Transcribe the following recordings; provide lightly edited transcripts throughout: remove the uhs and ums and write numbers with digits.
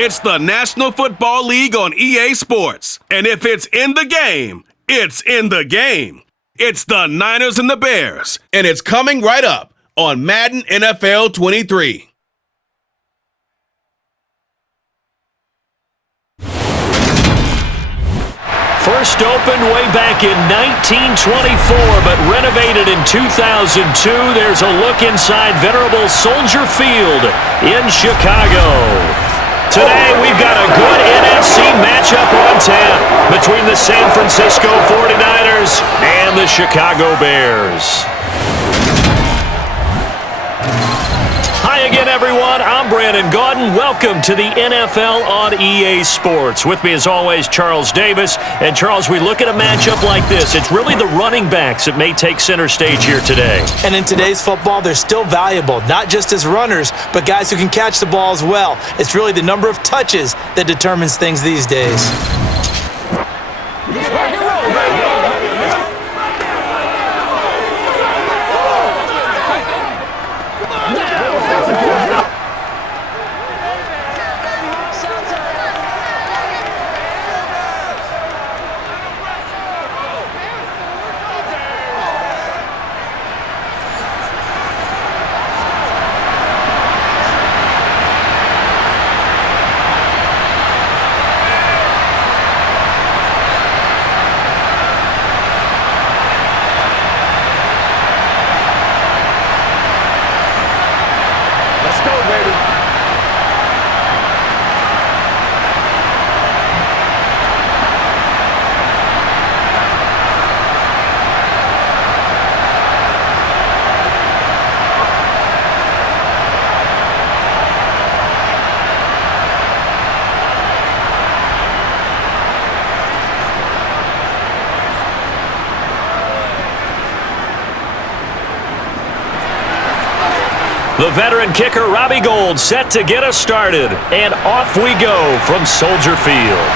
It's the National Football League on EA Sports. And if it's in the game, it's in the game. It's the Niners and the Bears. And it's coming right up on Madden NFL 23. First opened way back in 1924, but renovated in 2002. There's a look inside venerable Soldier Field in Chicago. Today, we've got a good NFC matchup on tap between the San Francisco 49ers and the Chicago Bears. Hi again, everyone. I'm Brandon Gaudin. Welcome to the NFL on EA Sports. With me, as always, Charles Davis. And, Charles, we look at a matchup like this. It's really the running backs that may take center stage here today. And in today's football, they're still valuable, not just as runners, but guys who can catch the ball as well. It's really the number of touches that determines things these days. The veteran kicker, Robbie Gold, set to get us started. And off we go from Soldier Field.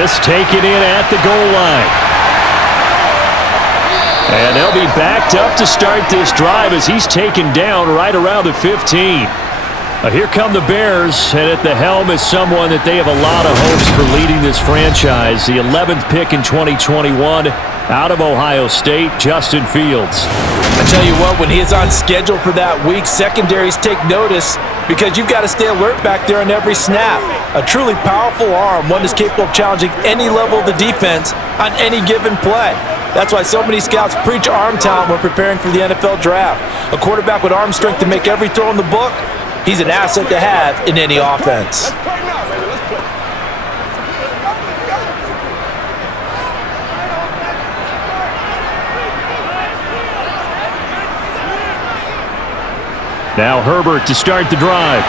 This taken in at the goal line. And they'll be backed up to start this drive as he's taken down right around the 15. Here come the Bears, and at the helm is someone that they have a lot of hopes for leading this franchise. The 11th pick in 2021 out of Ohio State, Justin Fields. I tell you what, when he is on schedule for that week, secondaries take notice because you've got to stay alert back there on every snap. A truly powerful arm, one that's capable of challenging any level of the defense on any given play. That's why so many scouts preach arm talent when preparing for the NFL draft. A quarterback with arm strength to make every throw in the book, he's an asset to have in any offense. Now Herbert to start the drive.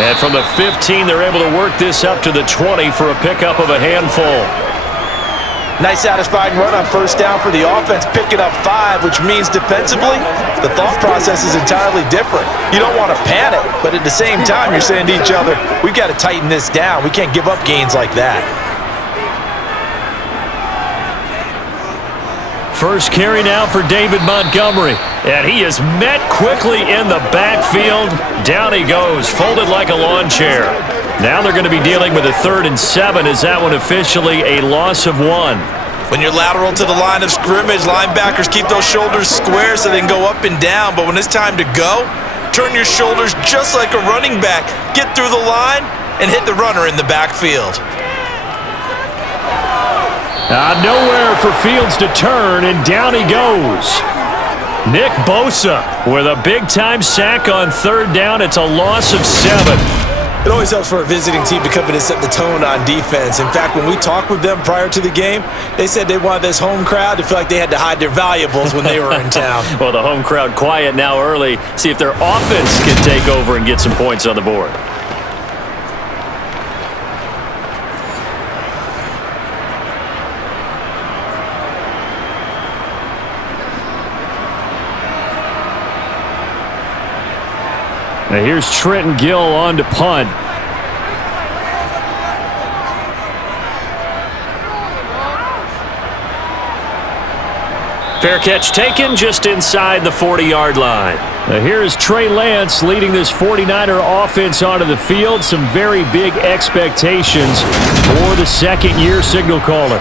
And from the 15, they're able to work this up to the 20 for a pickup of a handful. Nice satisfying run on first down for the offense, picking up 5, which means defensively, the thought process is entirely different. You don't want to panic, but at the same time, you're saying to each other, we've got to tighten this down. We can't give up gains like that. First carry now for David Montgomery. And he is met quickly in the backfield. Down he goes, folded like a lawn chair. Now they're going to be dealing with a 3rd and 7. Is that one officially a loss of 1? When you're lateral to the line of scrimmage, linebackers keep those shoulders square so they can go up and down. But when it's time to go, turn your shoulders just like a running back. Get through the line and hit the runner in the backfield. Nowhere for Fields to turn, and down he goes. Nick Bosa with a big-time sack on 3rd down. It's a loss of 7. It always helps for a visiting team to come in and set the tone on defense. In fact, when we talked with them prior to the game, they said they wanted this home crowd to feel like they had to hide their valuables when they were in town. Well, the home crowd quiet now early. See if their offense can take over and get some points on the board. Now here's Trenton Gill on to punt. Fair catch taken just inside the 40-yard line. Here is Trey Lance leading this 49er offense onto the field. Some very big expectations for the second-year signal caller.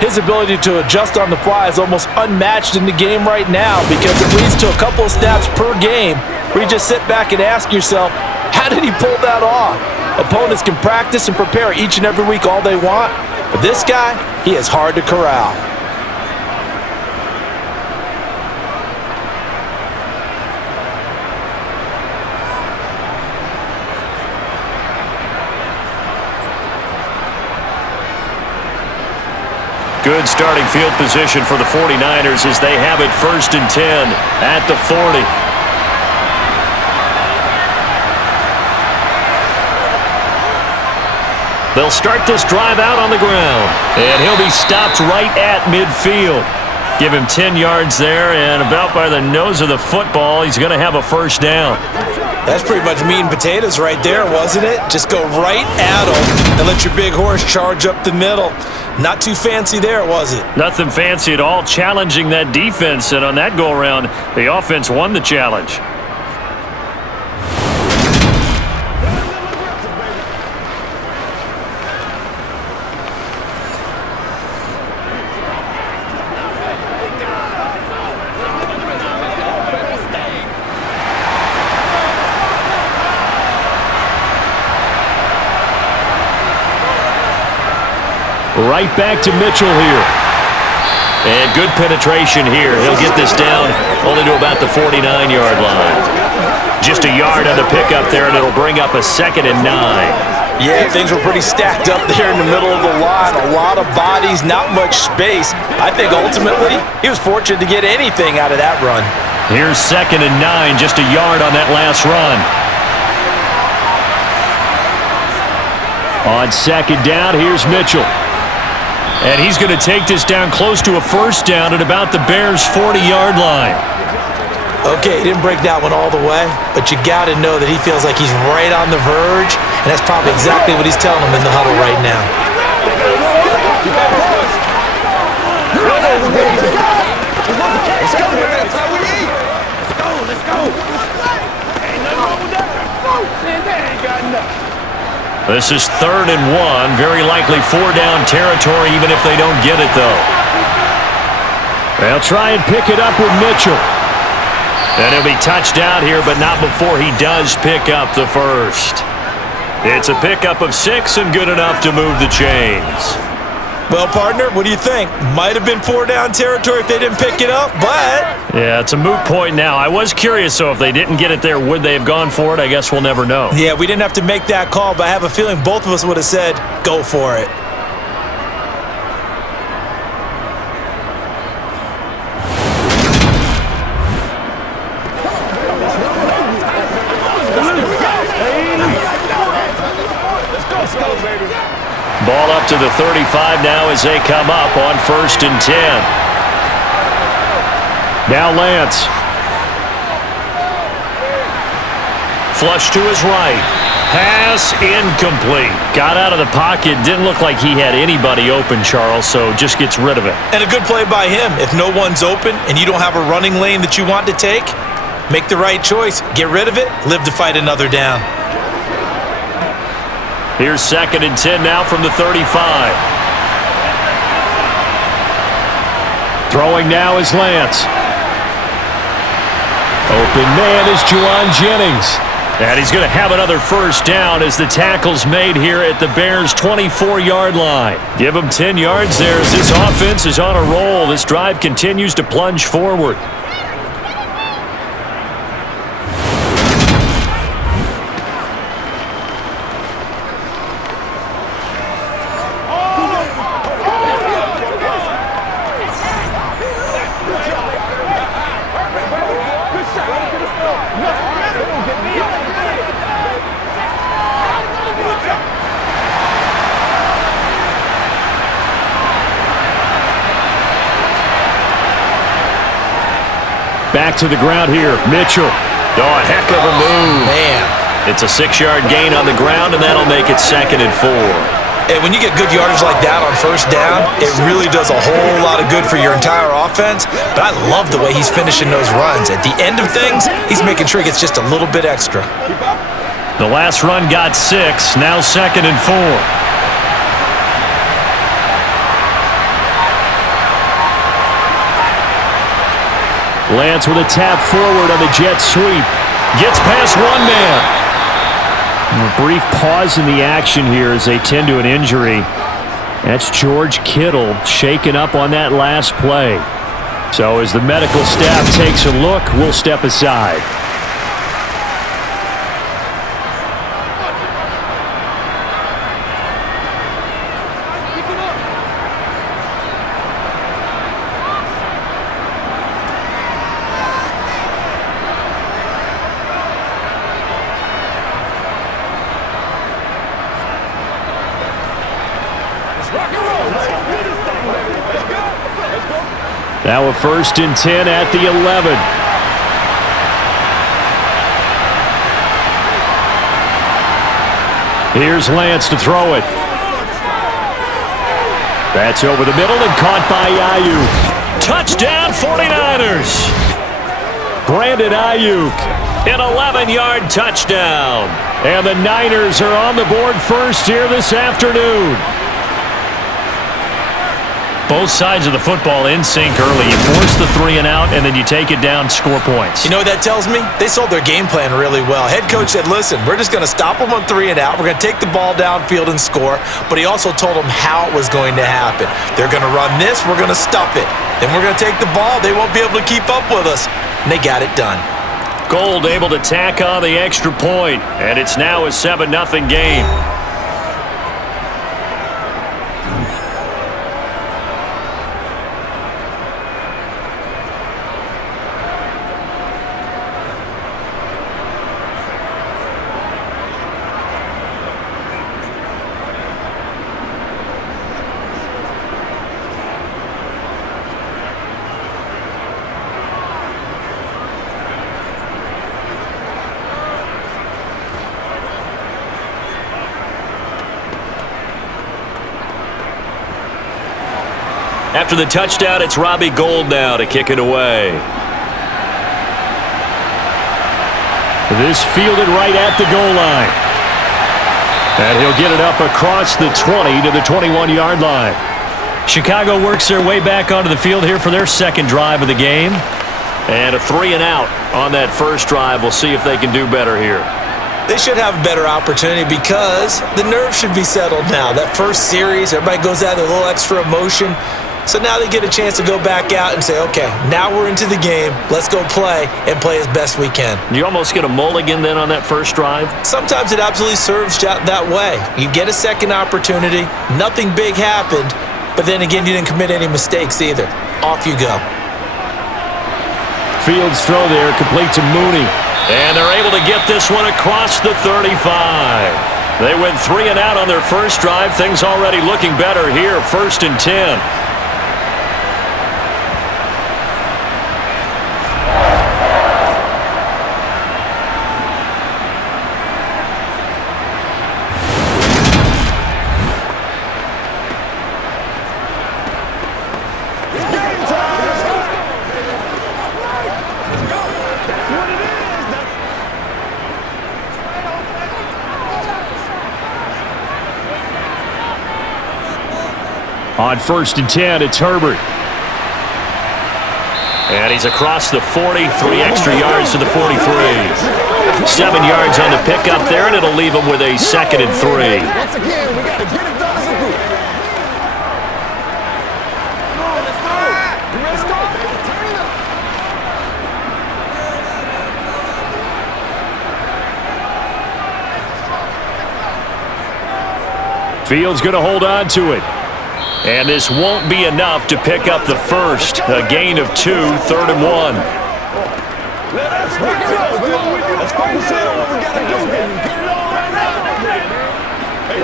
His ability to adjust on the fly is almost unmatched in the game right now because it leads to a couple of snaps per game where you just sit back and ask yourself, how did he pull that off? Opponents can practice and prepare each and every week all they want, but this guy, he is hard to corral. Good starting field position for the 49ers as they have it 1st and 10 at the 40. They'll start this drive out on the ground, and he'll be stopped right at midfield. Give him 10 yards there, and about by the nose of the football, he's going to have a first down. That's pretty much meat and potatoes right there, wasn't it? Just go right at him and let your big horse charge up the middle. Not too fancy there, was it? Nothing fancy at all, challenging that defense, and on that go-around, the offense won the challenge. Right back to Mitchell here. And good penetration here. He'll get this down only to about the 49-yard line. Just a yard on the pickup there, and it'll bring up a 2nd and 9. Yeah, things were pretty stacked up there in the middle of the line. A lot of bodies, not much space. I think ultimately he was fortunate to get anything out of that run. Here's 2nd and 9, just a yard on that last run. On 2nd down, here's Mitchell. And he's going to take this down close to a first down at about the Bears' 40-yard line. Okay, he didn't break that one all the way, but you got to know that he feels like he's right on the verge, and that's probably exactly what he's telling them in the huddle right now. Let's go. Ain't nothing wrong with that. Man, that ain't got nothing. This is 3rd and 1. Very likely 4-down territory, even if they don't get it, though. They'll try and pick it up with Mitchell. And he'll be touched out here, but not before he does pick up the first. It's a pickup of 6 and good enough to move the chains. Well, partner, what do you think? Might have been 4-down territory if they didn't pick it up, but... Yeah, it's a moot point now. I was curious, so if they didn't get it there, would they have gone for it? I guess we'll never know. Yeah, we didn't have to make that call, but I have a feeling both of us would have said, go for it. Ball up to the 35 now as they come up on 1st and 10. Now Lance. Flush to his right. Pass incomplete. Got out of the pocket. Didn't look like he had anybody open, Charles, so just gets rid of it. And a good play by him. If no one's open and you don't have a running lane that you want to take, make the right choice. Get rid of it. Live to fight another down. Here's 2nd and 10 now from the 35. Throwing now is Lance. Open man is Juwan Jennings. And he's going to have another first down as the tackle's made here at the Bears' 24-yard line. Give him 10 yards there as this offense is on a roll. This drive continues to plunge forward. Back to the ground here, Mitchell. Oh, a heck of a move. Man. It's a 6-yard gain on the ground, and that'll make it 2nd and 4. And when you get good yardage like that on first down, it really does a whole lot of good for your entire offense. But I love the way he's finishing those runs. At the end of things, he's making sure he gets just a little bit extra. The last run got 6, now 2nd and 4. Lance with a tap forward on the jet sweep. Gets past one man. A brief pause in the action here as they tend to an injury. That's George Kittle shaken up on that last play. So as the medical staff takes a look, we'll step aside. Now a 1st and 10 at the 11. Here's Lance to throw it. That's over the middle and caught by Ayuk. Touchdown 49ers. Brandon Ayuk, an 11-yard touchdown. And the Niners are on the board first here this afternoon. Both sides of the football in sync early. You force the 3 and out, and then you take it down, score points. You know what that tells me? They sold their game plan really well. Head coach said, listen, we're just going to stop them on 3 and out. We're going to take the ball downfield and score. But he also told them how it was going to happen. They're going to run this. We're going to stuff it. Then we're going to take the ball. They won't be able to keep up with us. And they got it done. Gold able to tack on the extra point, and it's now a 7-0 game. After the touchdown, it's Robbie Gold now to kick it away. This fielded right at the goal line. And he'll get it up across the 20 to the 21-yard line. Chicago works their way back onto the field here for their second drive of the game. And a 3 and out on that first drive. We'll see if they can do better here. They should have a better opportunity because the nerves should be settled now. That first series, everybody goes out with a little extra emotion. So now they get a chance to go back out and say, okay, now we're into the game. Let's go play and play as best we can. You almost get a mulligan then on that first drive? Sometimes it absolutely serves that way. You get a second opportunity. Nothing big happened. But then again, you didn't commit any mistakes either. Off you go. Fields throw there, complete to Mooney. And they're able to get this one across the 35. They went 3 and out on their first drive. Things already looking better here. 1st and 10. On 1st and 10, it's Herbert. And he's across the 40, 3 extra yards to the 43. 7 yards on the pickup there, and it'll leave him with a 2nd and 3. Once again, we got to get it done as a group. Let's go. Fields going to hold on to it. And this won't be enough to pick up the first. A gain of 2, 3rd and 1. Let's focus in on what we got to do. Get it all right now. Hey,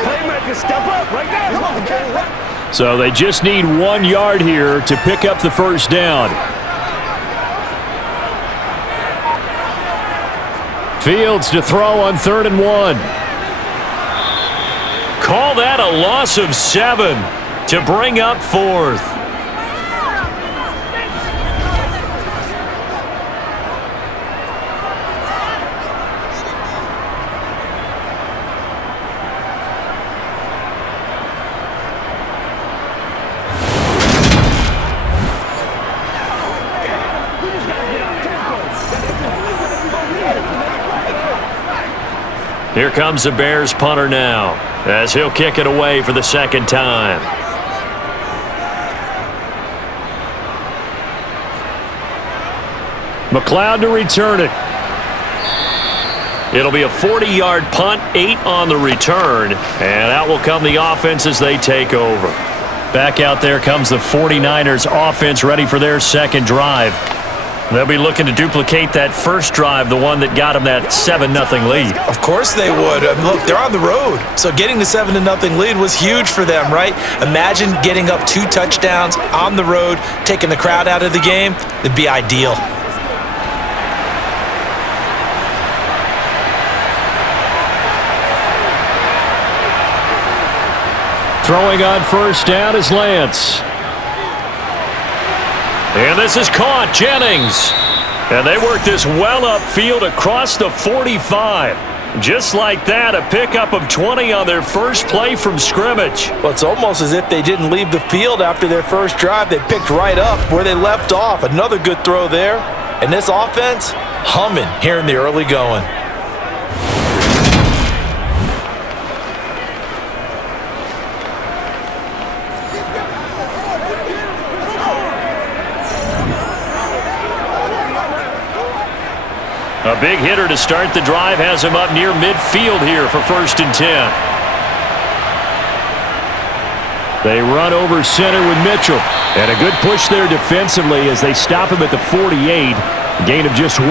playmaker, step up right now. So they just need 1 yard here to pick up the first down. Fields to throw on 3rd and 1. call that a loss of 7 to bring up 4th. Here comes the Bears punter now, as he'll kick it away for the second time. McLeod to return it. It'll be a 40-yard punt, 8 on the return, and out will come the offense as they take over. Back out there comes the 49ers offense, ready for their second drive. They'll be looking to duplicate that first drive, the one that got them that 7-0 lead. Of course they would. Look, they're on the road, so getting the 7-0 lead was huge for them, right? Imagine getting up 2 touchdowns on the road, taking the crowd out of the game. It'd be ideal. Throwing on first down is Lance. And this is caught, Jennings. And they work this well upfield across the 45. Just like that, a pickup of 20 on their first play from scrimmage. Well, it's almost as if they didn't leave the field after their first drive. They picked right up where they left off. Another good throw there. And this offense, humming here in the early going. A big hitter to start the drive has him up near midfield here for 1st and 10. They run over center with Mitchell. And a good push there defensively as they stop him at the 48. Gain of just 1.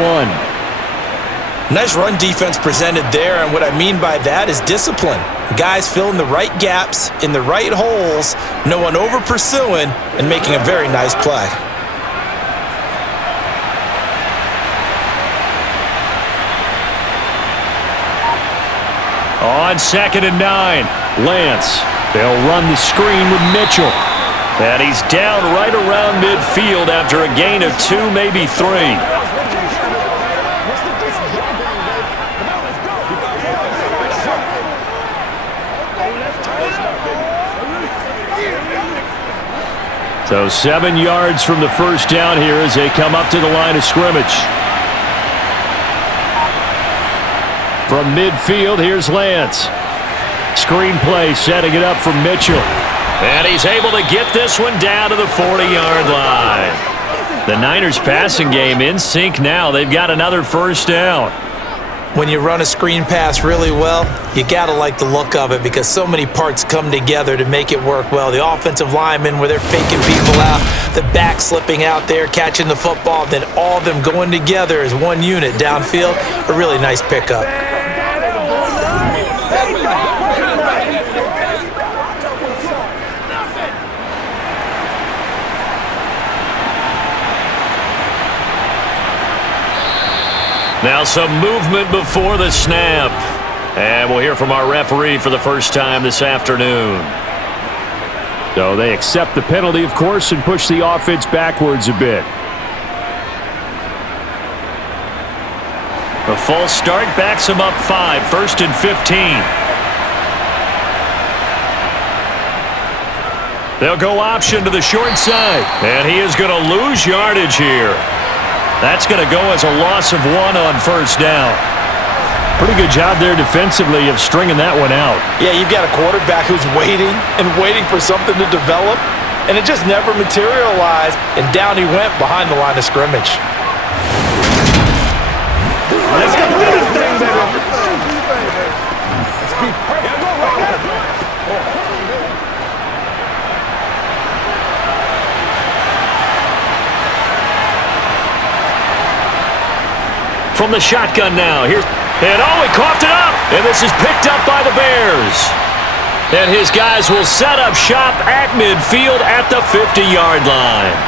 Nice run defense presented there, and what I mean by that is discipline. Guys filling the right gaps in the right holes, no one over pursuing, and making a very nice play. On 2nd and 9, Lance. They'll run the screen with Mitchell. And he's down right around midfield after a gain of 2, maybe 3. So 7 yards from the first down here as they come up to the line of scrimmage. From midfield, here's Lance. Screen play, setting it up for Mitchell. And he's able to get this one down to the 40-yard line. The Niners passing game in sync now. They've got another first down. When you run a screen pass really well, you gotta like the look of it because so many parts come together to make it work well. The offensive linemen where they're faking people out, the back slipping out there, catching the football, then all of them going together as one unit downfield. A really nice pickup. Now some movement before the snap. And we'll hear from our referee for the first time this afternoon. So they accept the penalty, of course, and push the offense backwards a bit. A false start backs them up 5, 1st and 15. They'll go option to the short side. And he is going to lose yardage here. That's going to go as a loss of 1 on first down. Pretty good job there defensively of stringing that one out. Yeah, you've got a quarterback who's waiting and waiting for something to develop, and it just never materialized, and down he went behind the line of scrimmage. Let's go do this thing, baby. From the shotgun now. Here, and he coughed it up. And this is picked up by the Bears. And his guys will set up shop at midfield at the 50-yard line.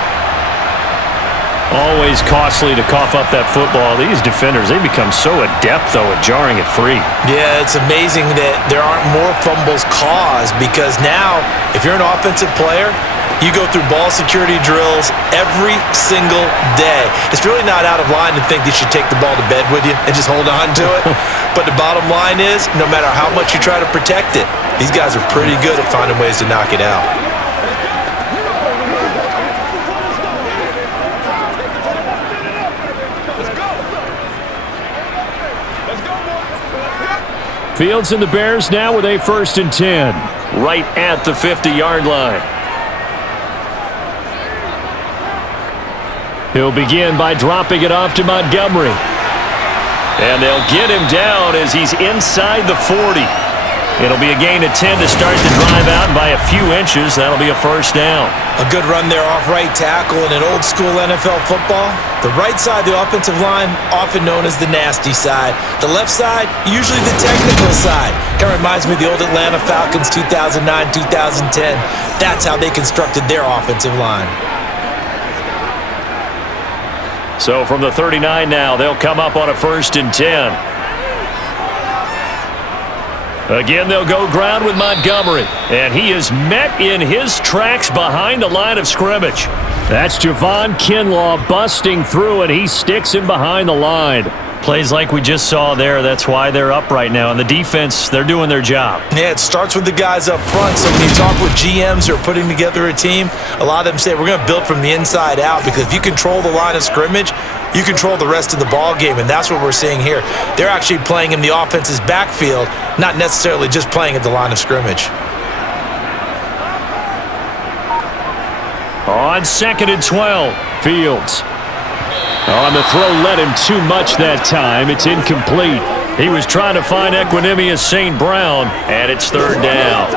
Always costly to cough up that football. These defenders, they become so adept, though, at jarring it free. Yeah, it's amazing that there aren't more fumbles caused because now, if you're an offensive player, you go through ball security drills every single day. It's really not out of line to think you should take the ball to bed with you and just hold on to it. But the bottom line is, no matter how much you try to protect it, these guys are pretty good at finding ways to knock it out. Fields and the Bears now with a 1st and 10, right at the 50-yard line. He'll begin by dropping it off to Montgomery. And they'll get him down as he's inside the 40. It'll be a gain of 10 to start the drive out, and by a few inches, that'll be a 1st down. A good run there off right tackle in an old-school NFL football. The right side of the offensive line, often known as the nasty side. The left side, usually the technical side. Kind of reminds me of the old Atlanta Falcons 2009-2010. That's how they constructed their offensive line. So from the 39 now, they'll come up on a 1st and 10. Again, they'll go ground with Montgomery, and he is met in his tracks behind the line of scrimmage. That's Javon Kinlaw busting through, and he sticks him behind the line. Plays like we just saw there. That's why they're up right now. And the defense, they're doing their job. Yeah, it starts with the guys up front. So when you talk with GMs who are putting together a team, a lot of them say we're going to build from the inside out, because if you control the line of scrimmage, you control the rest of the ball game, and that's what we're seeing here. They're actually playing in the offense's backfield, not necessarily just playing at the line of scrimmage. On 2nd and 12, Fields. On the throw, led him too much that time. It's incomplete. He was trying to find Equinemius St. Brown, and it's 3rd down.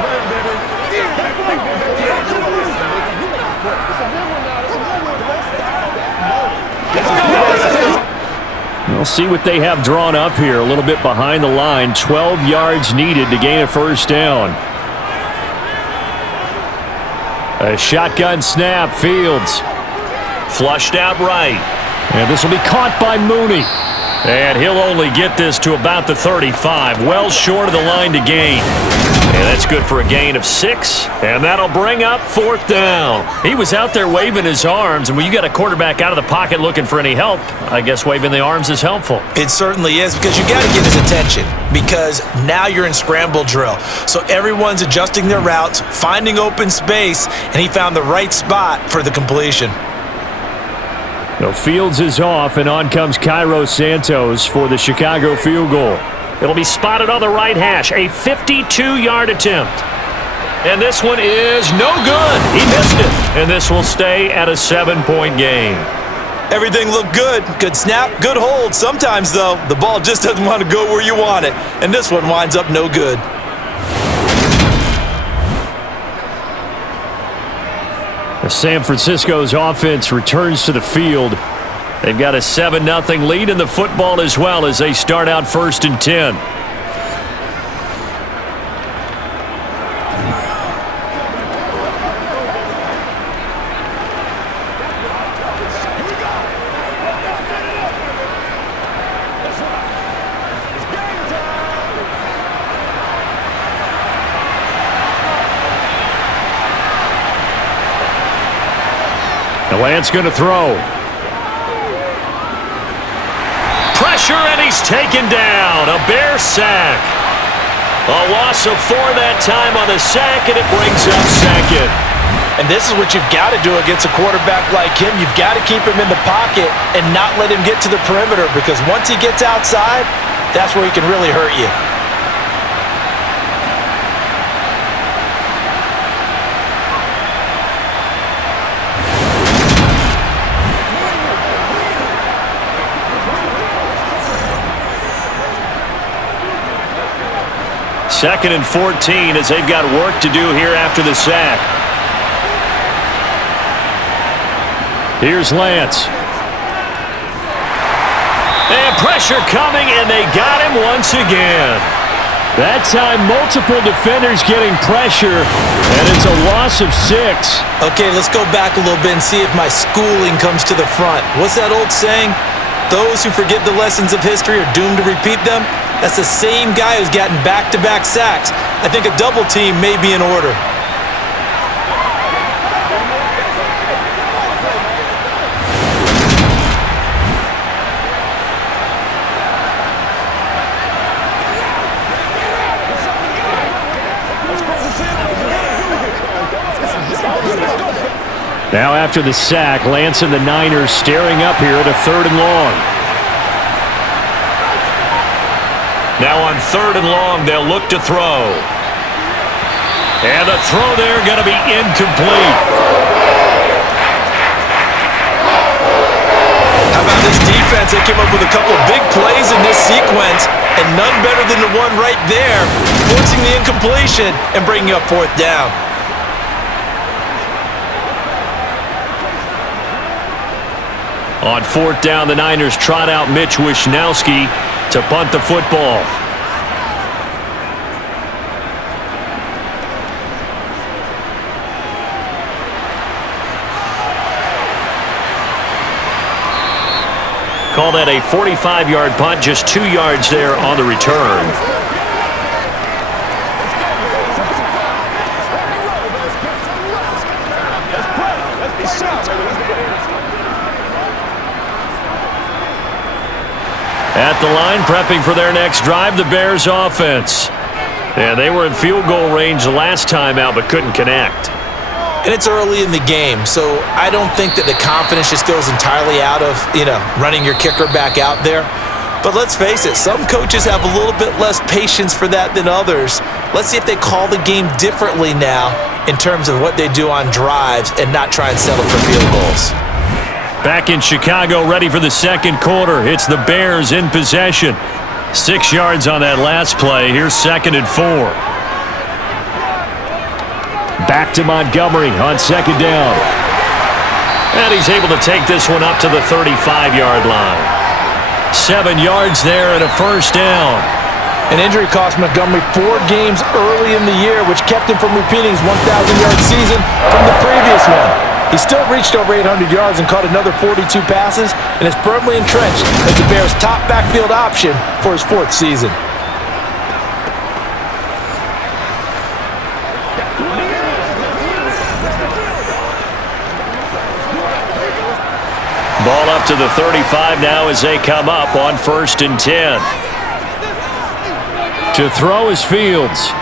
We'll see what they have drawn up here. A little bit behind the line. 12 yards needed to gain a 1st down. A shotgun snap. Fields. Flushed out right. And this will be caught by Mooney. And he'll only get this to about the 35. Well short of the line to gain. And that's good for a gain of 6. And that'll bring up 4th down. He was out there waving his arms. And when you got a quarterback out of the pocket looking for any help, I guess waving the arms is helpful. It certainly is, because you got to get his attention, because now you're in scramble drill. So everyone's adjusting their routes, finding open space, and he found the right spot for the completion. So Fields is off, and on comes Cairo Santos for the Chicago field goal. It'll be spotted on the right hash, a 52-yard attempt. And this one is no good. He missed it. And this will stay at a 7-point game. Everything looked good. Good snap, good hold. Sometimes, though, the ball just doesn't want to go where you want it. And this one winds up no good. San Francisco's offense returns to the field. They've got a 7-0 lead in the football as well as they start out 1st and 10. Lance going to throw. Pressure, and he's taken down. A Bear sack. A loss of 4 that time on the sack, and it brings up 2nd. And this is what you've got to do against a quarterback like him. You've got to keep him in the pocket and not let him get to the perimeter, because once he gets outside, that's where he can really hurt you. Second and 14 as they've got work to do here after the sack. Here's Lance. And pressure coming, and they got him once again. That time, multiple defenders getting pressure, and it's a loss of 6. Okay, let's go back a little bit and see if my schooling comes to the front. What's that old saying? Those who forget the lessons of history are doomed to repeat them. That's the same guy who's gotten back-to-back sacks. I think a double team may be in order. Now after the sack, Lance and the Niners staring up here at a 3rd and long. Now on 3rd and long, they'll look to throw. And the throw there going to be incomplete. How about this defense? They came up with a couple of big plays in this sequence, and none better than the one right there, forcing the incompletion and bringing up 4th down. On 4th down, the Niners trot out Mitch Wishnowski to punt the football. Call that a 45-yard punt, just 2 yards there on the return. At the line, prepping for their next drive, the Bears offense. Yeah, they were in field goal range the last time out, but couldn't connect. And it's early in the game, so I don't think that the confidence just goes entirely out of, running your kicker back out there. But let's face it, some coaches have a little bit less patience for that than others. Let's see if they call the game differently now in terms of what they do on drives and not try and settle for field goals. Back in Chicago, ready for the second quarter. It's the Bears in possession. 6 yards on that last play. Here's 2nd and 4. Back to Montgomery on 2nd down. And he's able to take this one up to the 35-yard line. 7 yards there and a 1st down. An injury cost Montgomery 4 games early in the year, which kept him from repeating his 1,000-yard season from the previous one. He still reached over 800 yards and caught another 42 passes and is firmly entrenched as the Bears' top backfield option for his 4th season. Ball up to the 35 now as they come up on 1st and 10. To throw is Fields.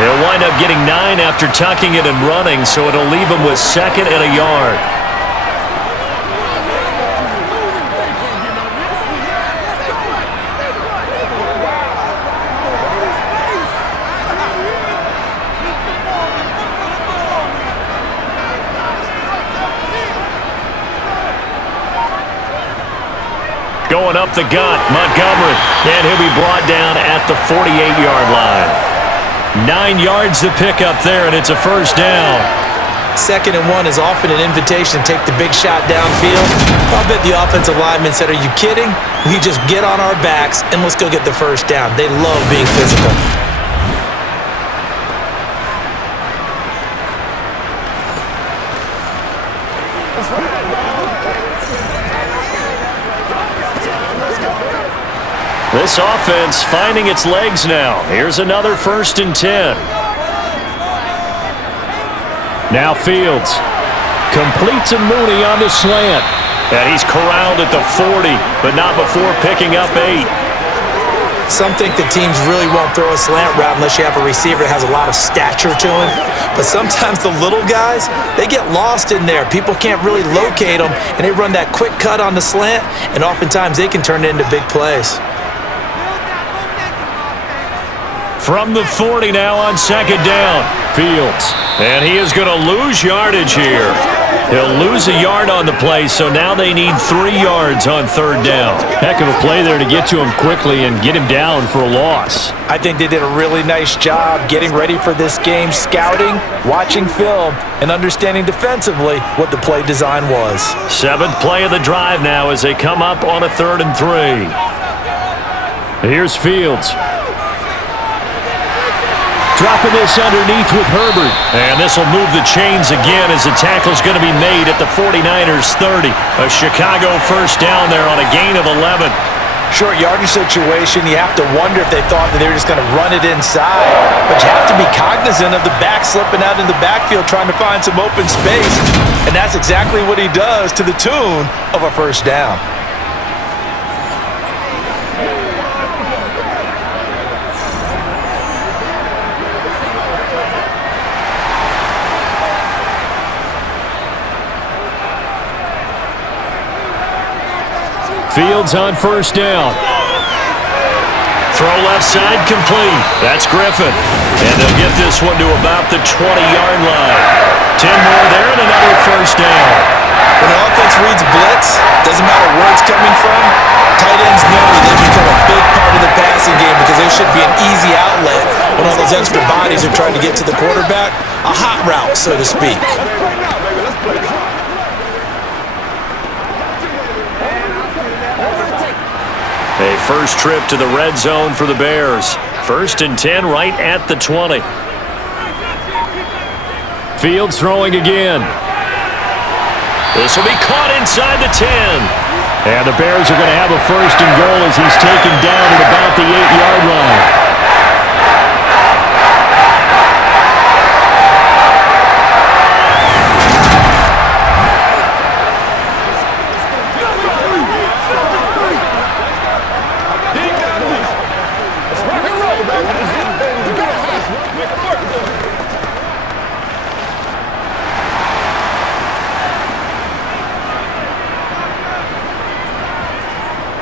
He'll wind up getting 9 after tucking it and running, so it'll leave him with 2nd and a yard. Going up the gut, Montgomery, and he'll be brought down at the 48-yard line. 9 yards to pick up there, and it's a 1st down. 2nd and 1 is often an invitation to take the big shot downfield. I'll bet the offensive lineman said, "Are you kidding? We just get on our backs and let's go get the 1st down." They love being physical. This offense finding its legs now. Here's another 1st and 10. Now Fields completes a Mooney on the slant. And he's corralled at the 40, but not before picking up 8. Some think the teams really won't throw a slant route unless you have a receiver that has a lot of stature to him. But sometimes the little guys, they get lost in there. People can't really locate them, and they run that quick cut on the slant, and oftentimes they can turn it into big plays. From the 40 now on 2nd down, Fields. And he is going to lose yardage here. He'll lose a yard on the play, so now they need 3 yards on third down. Heck of a play there to get to him quickly and get him down for a loss. I think they did a really nice job getting ready for this game, scouting, watching film, and understanding defensively what the play design was. 7th play of the drive now as they come up on a 3rd and 3. Here's Fields. Dropping this underneath with Herbert. And this will move the chains again as the tackle's going to be made at the 49ers 30. A Chicago first down there on a gain of 11. Short yardage situation, you have to wonder if they thought that they were just going to run it inside. But you have to be cognizant of the back slipping out in the backfield trying to find some open space. And that's exactly what he does to the tune of a first down. Fields on first down. Throw left side complete. That's Griffin. And they'll get this one to about the 20-yard line. 10 more there and another first down. When the offense reads blitz, doesn't matter where it's coming from, tight ends know that they become a big part of the passing game because there should be an easy outlet when all those extra bodies are trying to get to the quarterback. A hot route, so to speak. A first trip to the red zone for the Bears. 1st and 10 right at the 20. Fields throwing again. This will be caught inside the 10. And the Bears are going to have a 1st and goal as he's taken down at about the 8-yard line.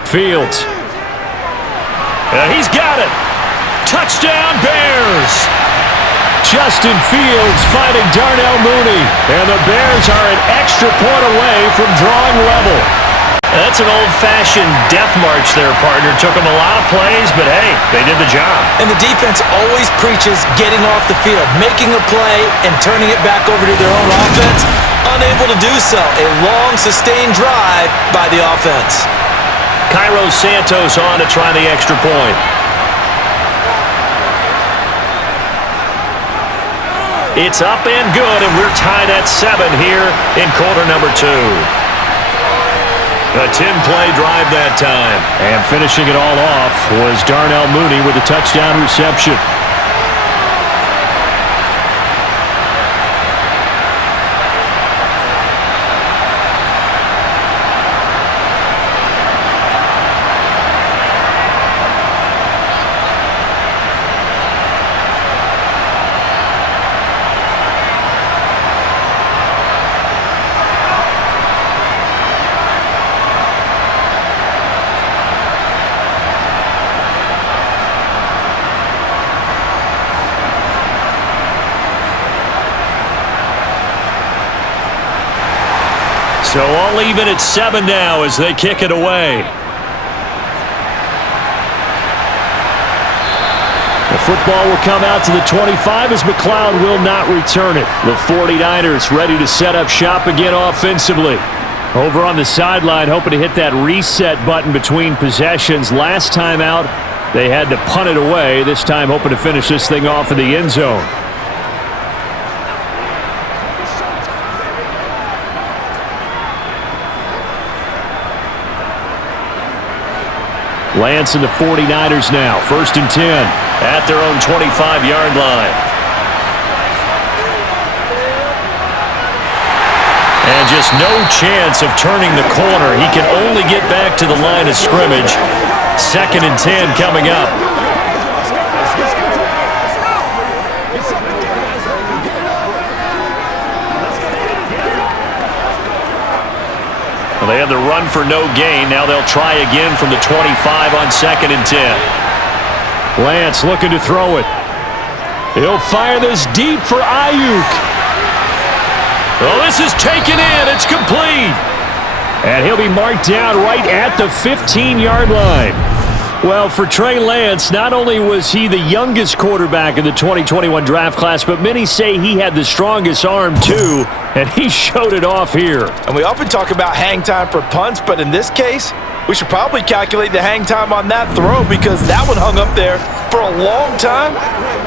Fields. He's got it. Touchdown, Bears. Justin Fields finding Darnell Mooney. And the Bears are an extra point away from drawing level. That's an old-fashioned death march there, partner. Took them a lot of plays, but hey, they did the job. And the defense always preaches getting off the field, making a play, and turning it back over to their own offense. Unable to do so. A long, sustained drive by the offense. Cairo Santos on to try the extra point. It's up and good, and we're tied at 7 here in quarter number 2. A 10-play drive that time. And finishing it all off was Darnell Mooney with a touchdown reception. So all even at 7 now as they kick it away. The football will come out to the 25 as McLeod will not return it. The 49ers ready to set up shop again offensively. Over on the sideline, hoping to hit that reset button between possessions. Last time out, they had to punt it away. This time hoping to finish this thing off in the end zone. Lance and the 49ers now. 1st and 10. At their own 25-yard line. And just no chance of turning the corner. He can only get back to the line of scrimmage. 2nd and 10 coming up. Well, they had the run for no gain. Now they'll try again from the 25 on 2nd and 10. Lance looking to throw it. He'll fire this deep for Ayuk. Oh, this is taken in. It's complete. And he'll be marked down right at the 15-yard line. Well, for Trey Lance, not only was he the youngest quarterback in the 2021 draft class, but many say he had the strongest arm too, and he showed it off here. And we often talk about hang time for punts, but in this case, we should probably calculate the hang time on that throw because that one hung up there for a long time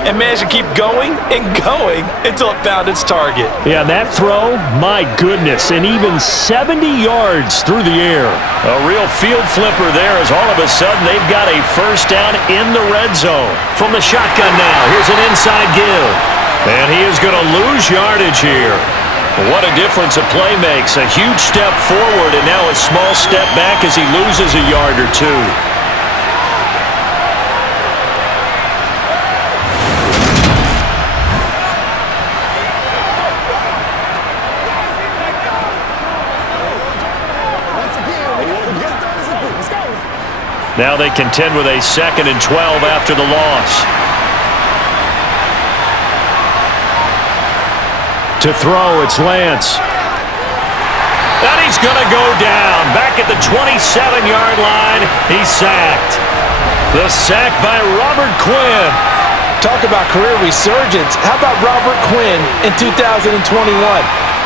and managed to keep going and going until it found its target. Yeah, that throw, my goodness, and even 70 yards through the air. A real field flipper there as all of a sudden they've got a first down in the red zone. From the shotgun now, here's an inside give. And he is going to lose yardage here. What a difference a play makes. A huge step forward and now a small step back as he loses a yard or two. Now they contend with a 2nd and 12 after the loss. To throw, it's Lance. And he's going to go down. Back at the 27-yard line, he's sacked. The sack by Robert Quinn. Talk about career resurgence. How about Robert Quinn in 2021?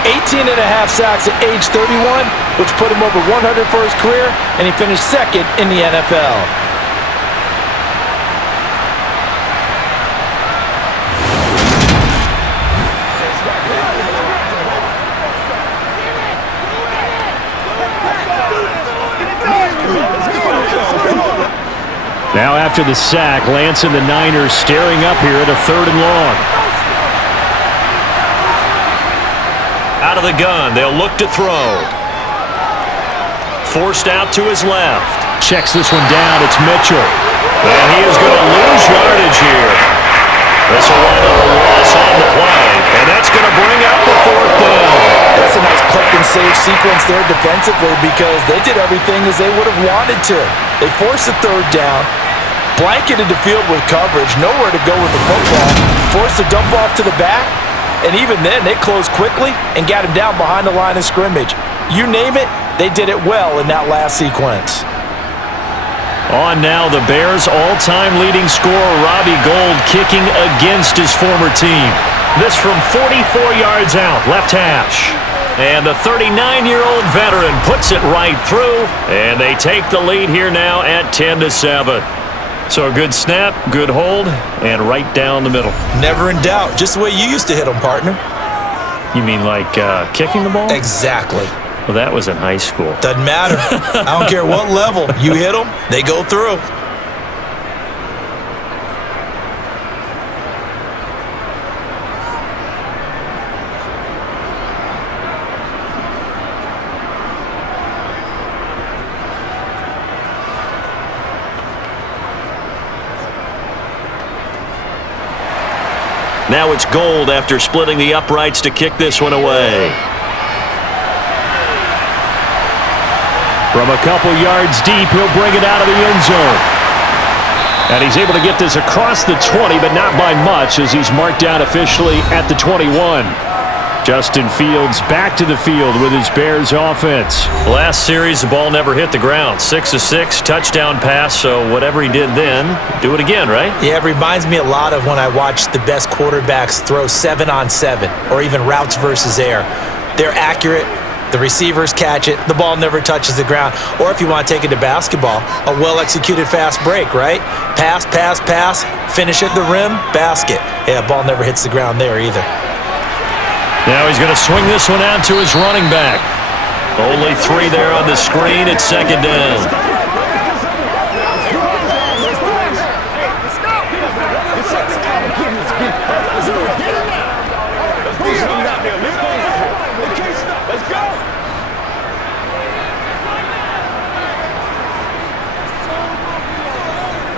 18 and a half sacks at age 31, which put him over 100 for his career, and he finished 2nd in the NFL. Now after the sack, Lance and the Niners staring up here at a 3rd and long. Out of the gun, they'll look to throw. Forced out to his left. Checks this one down, it's Mitchell. And he is going to lose yardage here. This will wind up a loss on the play. And that's going to bring up the 4th down. That's a nice click and save sequence there defensively because they did everything as they would have wanted to. They forced the 3rd down, blanketed the field with coverage, nowhere to go with the football, forced a dump off to the back, and even then they closed quickly and got him down behind the line of scrimmage. You name it, they did it well in that last sequence. On now, the Bears' all-time leading scorer, Robbie Gold, kicking against his former team. This from 44 yards out, left hash. And the 39-year-old veteran puts it right through, and they take the lead here now at 10-7. So a good snap, good hold, and right down the middle. Never in doubt, just the way you used to hit them, partner. You mean like kicking the ball? Exactly. Well, that was in high school. Doesn't matter. I don't care what level. You hit them, they go through. Now it's Gold after splitting the uprights to kick this one away. From a couple yards deep, he'll bring it out of the end zone. And he's able to get this across the 20, but not by much as he's marked down officially at the 21. Justin Fields back to the field with his Bears offense. Last series, the ball never hit the ground. 6 of 6, touchdown pass, so whatever he did then, do it again, right? Yeah, it reminds me a lot of when I watch the best quarterbacks throw 7-on-7 or even routes versus air. They're accurate. The receivers catch it. The ball never touches the ground. Or if you want to take it to basketball, a well-executed fast break, right? Pass, pass, pass, finish at the rim, basket. Yeah, ball never hits the ground there either. Now he's going to swing this one out to his running back. Only 3 there on the screen at 2nd down.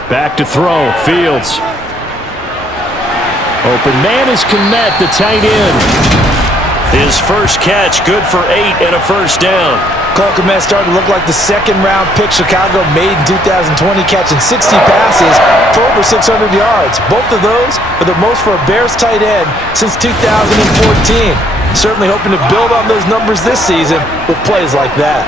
Back to throw, Fields. Open man is Kmet, the tight end. His first catch, good for 8 and a first down. Cole Kmet starting to look like the second-round pick Chicago made in 2020, catching 60 passes for over 600 yards. Both of those are the most for a Bears tight end since 2014. Certainly hoping to build on those numbers this season with plays like that.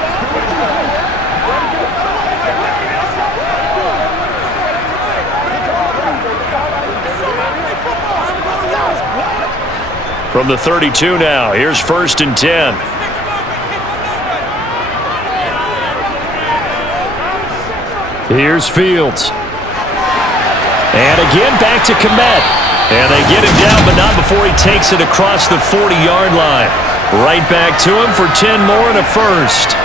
From the 32 now, here's 1st and 10. Here's Fields. And again, back to Kmet. And they get him down, but not before he takes it across the 40-yard line. Right back to him for 10 more and a first.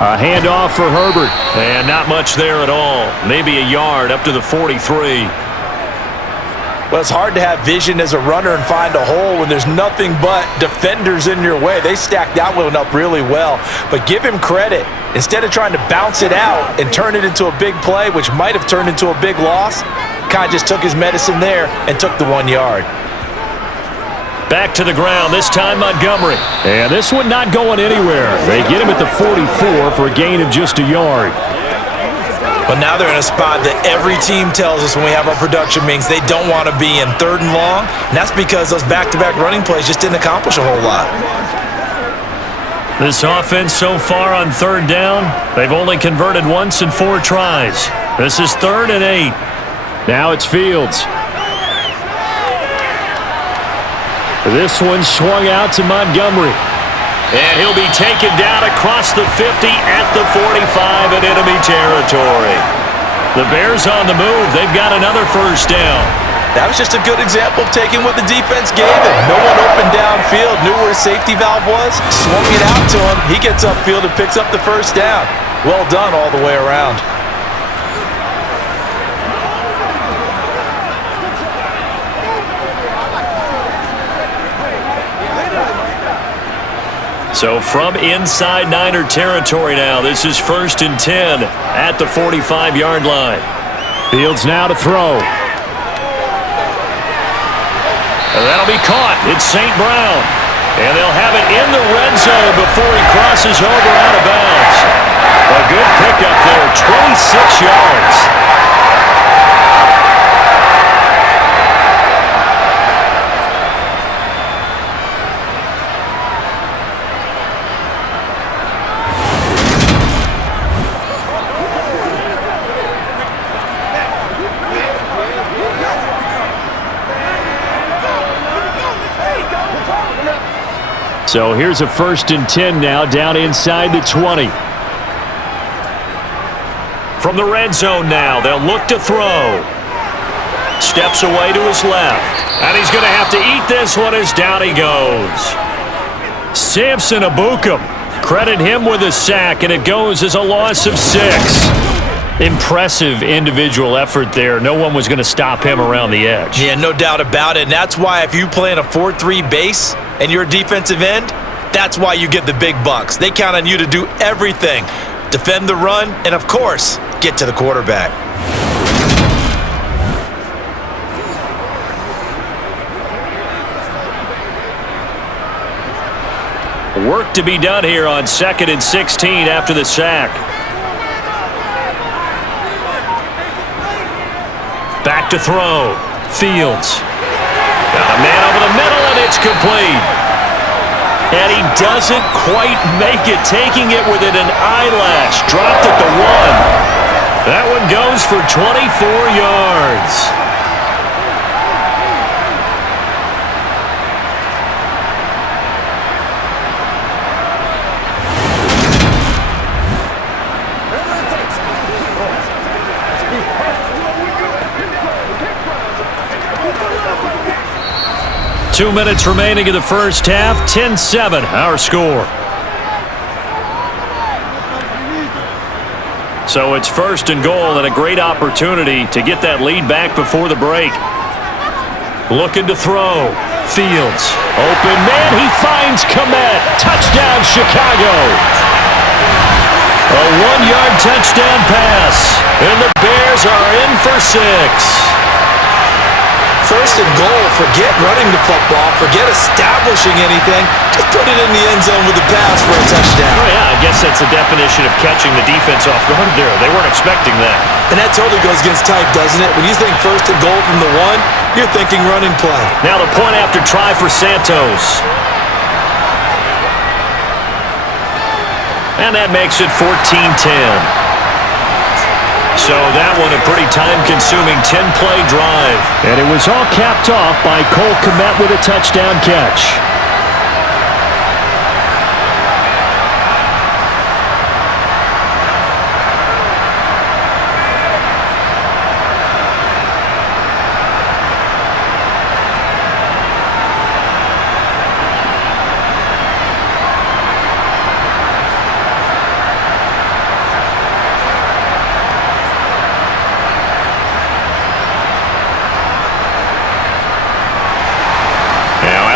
A handoff for Herbert. And not much there at all. Maybe a yard up to the 43. Well, it's hard to have vision as a runner and find a hole when there's nothing but defenders in your way. They stacked that one up really well. But give him credit. Instead of trying to bounce it out and turn it into a big play, which might have turned into a big loss, kind of just took his medicine there and took the 1 yard. Back to the ground, this time Montgomery. And this one not going anywhere. They get him at the 44 for a gain of just a yard. But now they're in a spot that every team tells us when we have our production meetings they don't want to be in, 3rd and long. And that's because those back-to-back running plays just didn't accomplish a whole lot. This offense so far on 3rd down, they've only converted once in 4 tries. This is 3rd and 8. Now it's Fields. This one swung out to Montgomery. And he'll be taken down across the 50 at the 45 in enemy territory. The Bears on the move. They've got another 1st down. That was just a good example of taking what the defense gave him. No one open downfield, knew where his safety valve was, swung it out to him. He gets upfield and picks up the 1st down. Well done all the way around. So from inside Niner territory now, this is 1st and 10 at the 45-yard line. Fields now to throw. And that'll be caught. It's St. Brown. And they'll have it in the red zone before he crosses over out of bounds. A good pickup there, 26 yards. So here's a 1st and 10 now, down inside the 20. From the red zone now, they'll look to throw. Steps away to his left. And he's going to have to eat this one as down he goes. Samson Ebukam. Credit him with a sack, and it goes as a loss of 6. Impressive individual effort there. No one was going to stop him around the edge. Yeah, no doubt about it. And that's why if you play in a 4-3 base and you're a defensive end, that's why you get the big bucks. They count on you to do everything. Defend the run, and of course, get to the quarterback. Work to be done here on 2nd and 16 after the sack. Back to throw. Fields. Got a man over the middle, and it's complete. And he doesn't quite make it, taking it within an eyelash. Dropped at the 1. That one goes for 24 yards. 2 minutes remaining in the first half. 10-7, our score. So it's first and goal and a great opportunity to get that lead back before the break. Looking to throw. Fields. Open man. He finds Komet. Touchdown, Chicago. A 1-yard touchdown pass. And the Bears are in for 6. First and goal. Forget running the football. Forget establishing anything. Just put it in the end zone with a pass for a touchdown. Oh, yeah, I guess that's the definition of catching the defense off guard there. They weren't expecting that. And that totally goes against type, doesn't it? When you think first and goal from the 1, you're thinking running play. Now the point after try for Santos. And that makes it 14-10. So that one a pretty time-consuming 10-play drive. And it was all capped off by Cole Komet with a touchdown catch.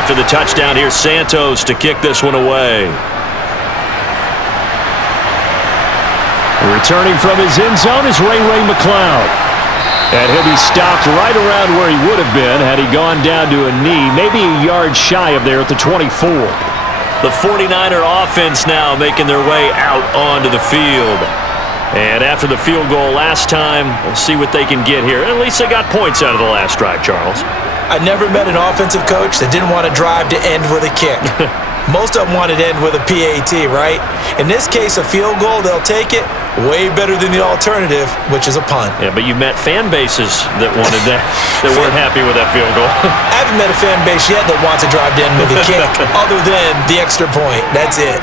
After the touchdown, here's Santos to kick this one away. Returning from his end zone is Ray McCloud. And he'll be stopped right around where he would have been had he gone down to a knee, maybe a yard shy of there at the 24. The 49er offense now making their way out onto the field. And after the field goal last time, we'll see what they can get here. At least they got points out of the last drive, Charles. I never met an offensive coach that didn't want to drive to end with a kick. Most of them wanted to end with a PAT, right? In this case, a field goal, they'll take it. Way better than the alternative, which is a punt. Yeah, but you met fan bases that wanted that, that weren't happy with that field goal. I haven't met a fan base yet that wants to drive to end with a kick, other than the extra point. That's it.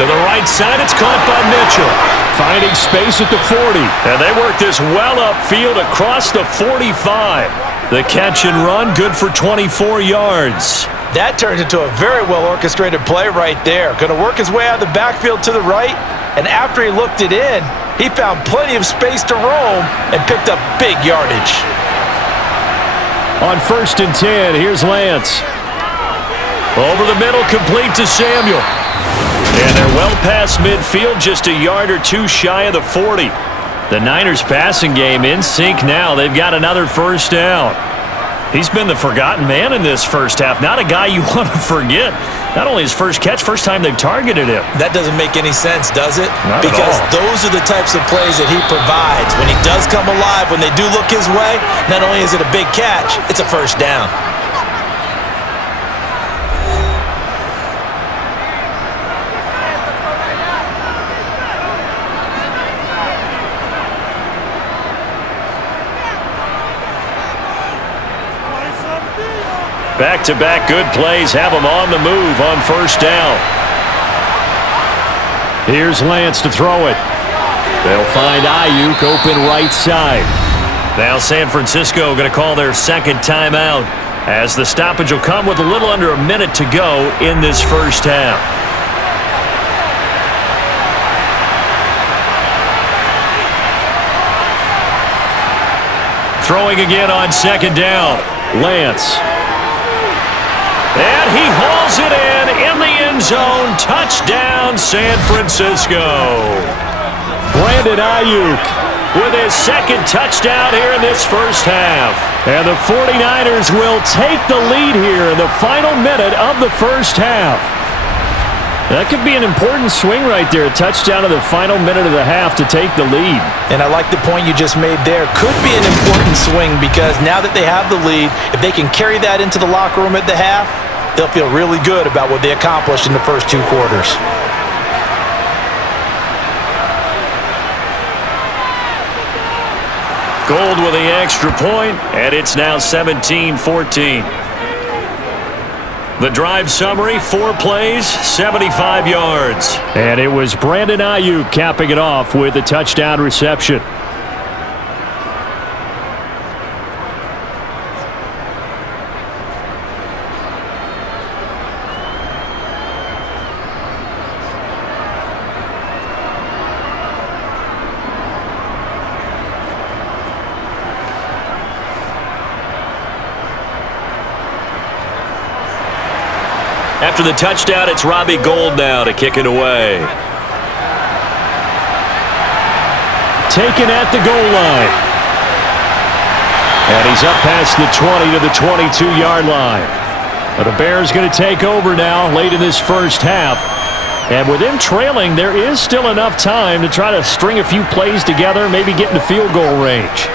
To the right side, it's caught by Mitchell. Finding space at the 40. And they work this well upfield across the 45. The catch and run, good for 24 yards. That turns into a very well-orchestrated play right there. Going to work his way out of the backfield to the right, and after he looked it in, he found plenty of space to roam and picked up big yardage. On 1st and 10, here's Lance. Over the middle, complete to Samuel. And they're well past midfield, just a yard or two shy of the 40. The Niners passing game in sync now. They've got another first down. He's been the forgotten man in this first half. Not a guy you want to forget. Not only his first catch, first time they've targeted him. That doesn't make any sense, does it? Not because at all. Those are the types of plays that he provides. When he does come alive, when they do look his way, not only is it a big catch, it's a first down. Back-to-back good plays have them on the move on first down. Here's Lance to throw it. They'll find Ayuk open right side. Now San Francisco going to call their second timeout as the stoppage will come with a little under a minute to go in this first half. Throwing again on second down. Lance. And he hauls it in the end zone. Touchdown, San Francisco. Brandon Ayuk with his second touchdown here in this first half. And the 49ers will take the lead here in the final minute of the first half. That could be an important swing right there. A touchdown in the final minute of the half to take the lead. And I like the point you just made there. Could be an important swing because now that they have the lead, if they can carry that into the locker room at the half, they'll feel really good about what they accomplished in the first 2 quarters. Gold with the extra point, and it's now 17-14. The drive summary, 4 plays, 75 yards. And it was Brandon Ayuk capping it off with a touchdown reception. After the touchdown, it's Robbie Gold now to kick it away. Taken at the goal line. And he's up past the 20 to the 22-yard line. But the Bears going to take over now late in this first half. And with them trailing, there is still enough time to try to string a few plays together, maybe get into field goal range.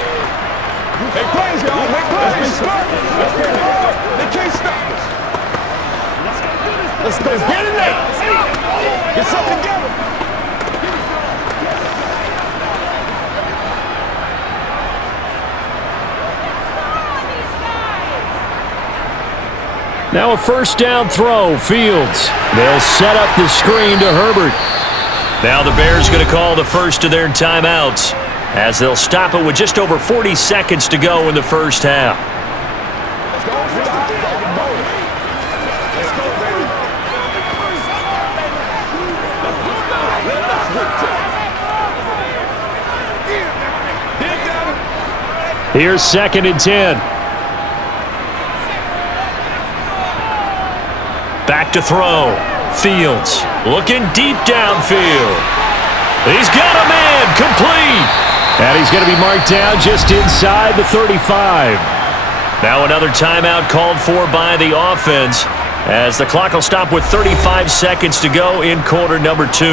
Make plays, y'all. Make plays. Let's be smart. Let's be hard. They can't stop us. Let's go. Get in there. Get something together. Now a first down throw, Fields. They'll set up the screen to Herbert. Now the Bears going to call the first of their timeouts as they'll stop it with just over 40 seconds to go in the first half. Here's 2nd and 10. Back to throw. Fields looking deep downfield. He's got a man complete. And he's going to be marked down just inside the 35. Now another timeout called for by the offense as the clock will stop with 35 seconds to go in quarter number 2.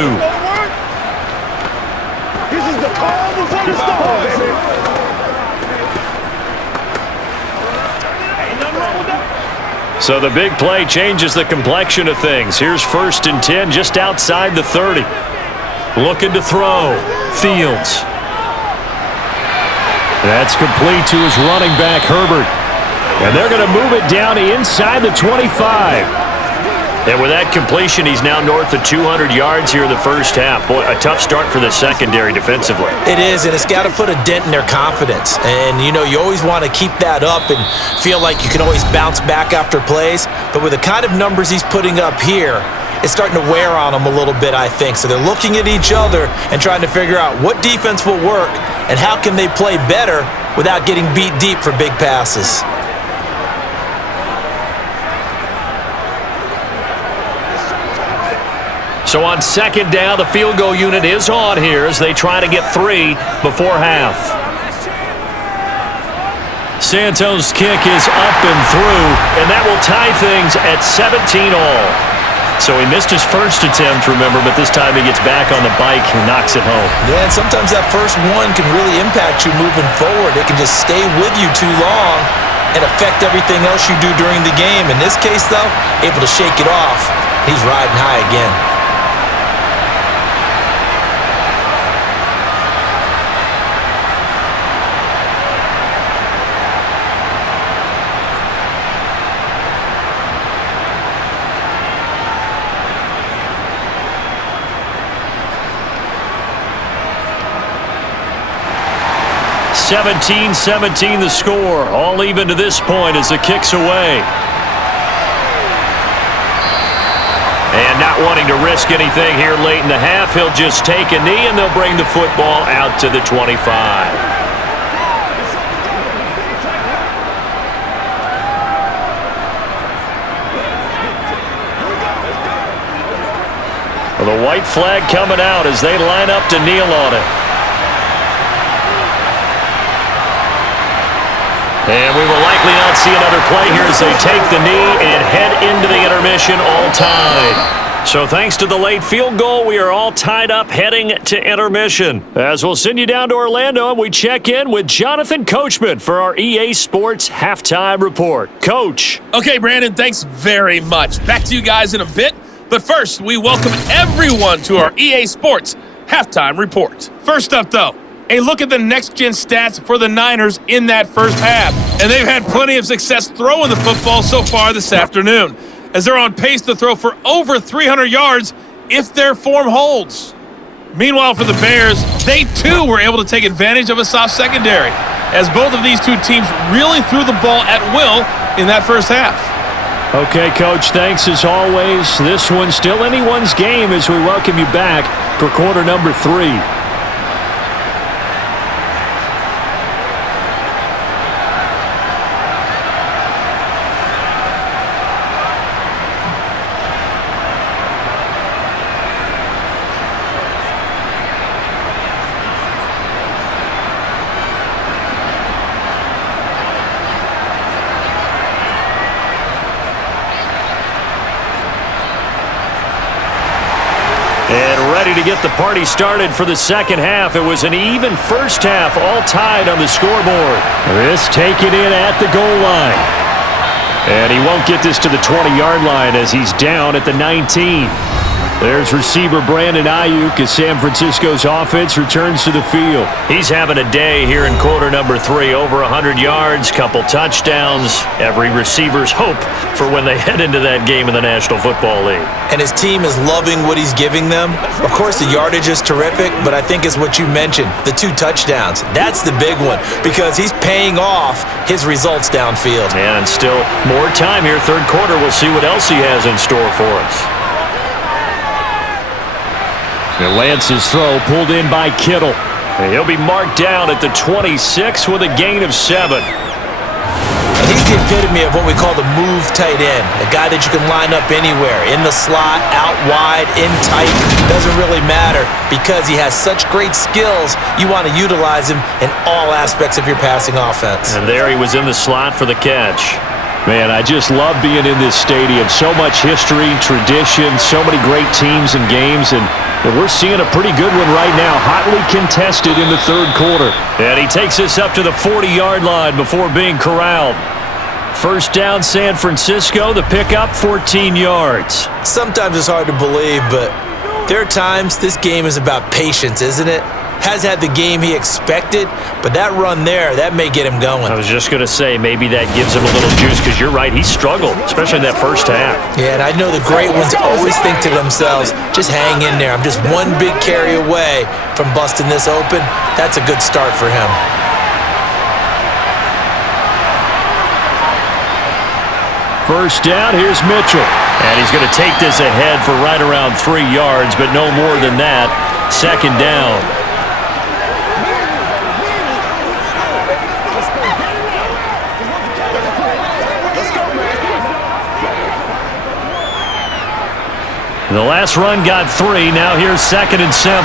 This is the calm before the storm, baby. Ain't nothing wrong with that. So the big play changes the complexion of things. Here's 1st and 10 just outside the 30. Looking to throw. Fields. That's complete to his running back, Herbert. And they're going to move it down inside the 25. And with that completion, he's now north of 200 yards here in the first half. Boy, a tough start for the secondary defensively. It is, and it's got to put a dent in their confidence. And, you know, you always want to keep that up and feel like you can always bounce back after plays. But with the kind of numbers he's putting up here, it's starting to wear on them a little bit, I think. So they're looking at each other and trying to figure out what defense will work and how can they play better without getting beat deep for big passes. So on 2nd down, the field goal unit is on here as they try to get 3 before half. Santos' kick is up and through, and that will tie things at 17 all. So he missed his first attempt, remember, but this time he gets back on the bike and knocks it home. Yeah, and sometimes that first one can really impact you moving forward. It can just stay with you too long and affect everything else you do during the game. In this case, though, able to shake it off. He's riding high again. (17-17) the score. All even to this point as the kick's away. And not wanting to risk anything here late in the half, he'll just take a knee and they'll bring the football out to the 25. Well, the white flag coming out as they line up to kneel on it. And we will likely not see another play here as they take the knee and head into the intermission all tied. So thanks to the late field goal, we are all tied up heading to intermission. As we'll send you down to Orlando and we check in with Jonathan Coachman for our EA Sports Halftime Report. Coach. Okay, Brandon, thanks very much. Back to you guys in a bit. But first, we welcome everyone to our EA Sports Halftime Report. First up, though, a look at the next-gen stats for the Niners in that first half. And they've had plenty of success throwing the football so far this afternoon, as they're on pace to throw for over 300 yards if their form holds. Meanwhile, for the Bears, they too were able to take advantage of a soft secondary, as both of these two teams really threw the ball at will in that first half. Okay, Coach, thanks as always. This one's still anyone's game as we welcome you back for quarter number 3. to get the party started for the second half. It was an even first half, all tied on the scoreboard. This taken in at the goal line. And he won't get this to the 20-yard line as he's down at the 19. There's receiver Brandon Ayuk as San Francisco's offense returns to the field. He's having a day here in quarter number 3. Over 100 yards, couple touchdowns. Every receiver's hope for when they head into that game in the National Football League. And his team is loving what he's giving them. Of course, the yardage is terrific, but I think it's what you mentioned, the 2 touchdowns. That's the big one because he's paying off his results downfield. And still more time here, third quarter. We'll see what else he has in store for us. And Lance's throw pulled in by Kittle. And he'll be marked down at the 26 with a gain of 7. And he's the epitome of what we call the move tight end, a guy that you can line up anywhere, in the slot, out wide, in tight, doesn't really matter because he has such great skills. You want to utilize him in all aspects of your passing offense. And there he was in the slot for the catch. Man, I just love being in this stadium. So much history, tradition, so many great teams and games, and we're seeing a pretty good one right now, hotly contested in the third quarter. And he takes us up to the 40-yard line before being corralled. First down, San Francisco, the pickup, 14 yards. Sometimes it's hard to believe, but there are times this game is about patience, isn't it? Has had the game he expected, but that run there, that may get him going. I was just going to say, maybe that gives him a little juice because you're right, he struggled, especially in that first half. Yeah, and I know the great ones always think to themselves, just hang in there. I'm just one big carry away from busting this open. That's a good start for him. First down, here's Mitchell. And he's going to take this ahead for right around 3 yards, but no more than that. Second down. The last run got 3. Now here's 2nd and 7.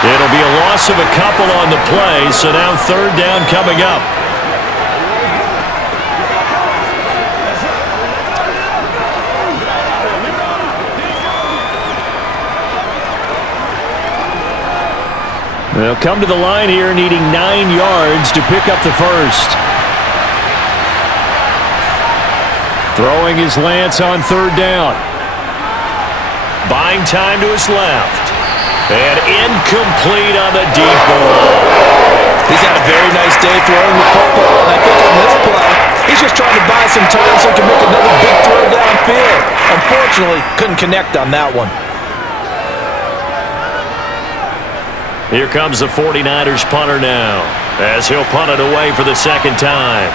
It'll be a loss of a couple on the play, so now third down coming up. They'll come to the line here needing 9 yards to pick up the first. Throwing his Lance on third down. Buying time to his left. And incomplete on the deep ball. He's had a very nice day throwing the football, and I think on this play, he's just trying to buy some time so he can make another big throw downfield. Unfortunately, couldn't connect on that one. Here comes the 49ers punter now, as he'll punt it away for the second time.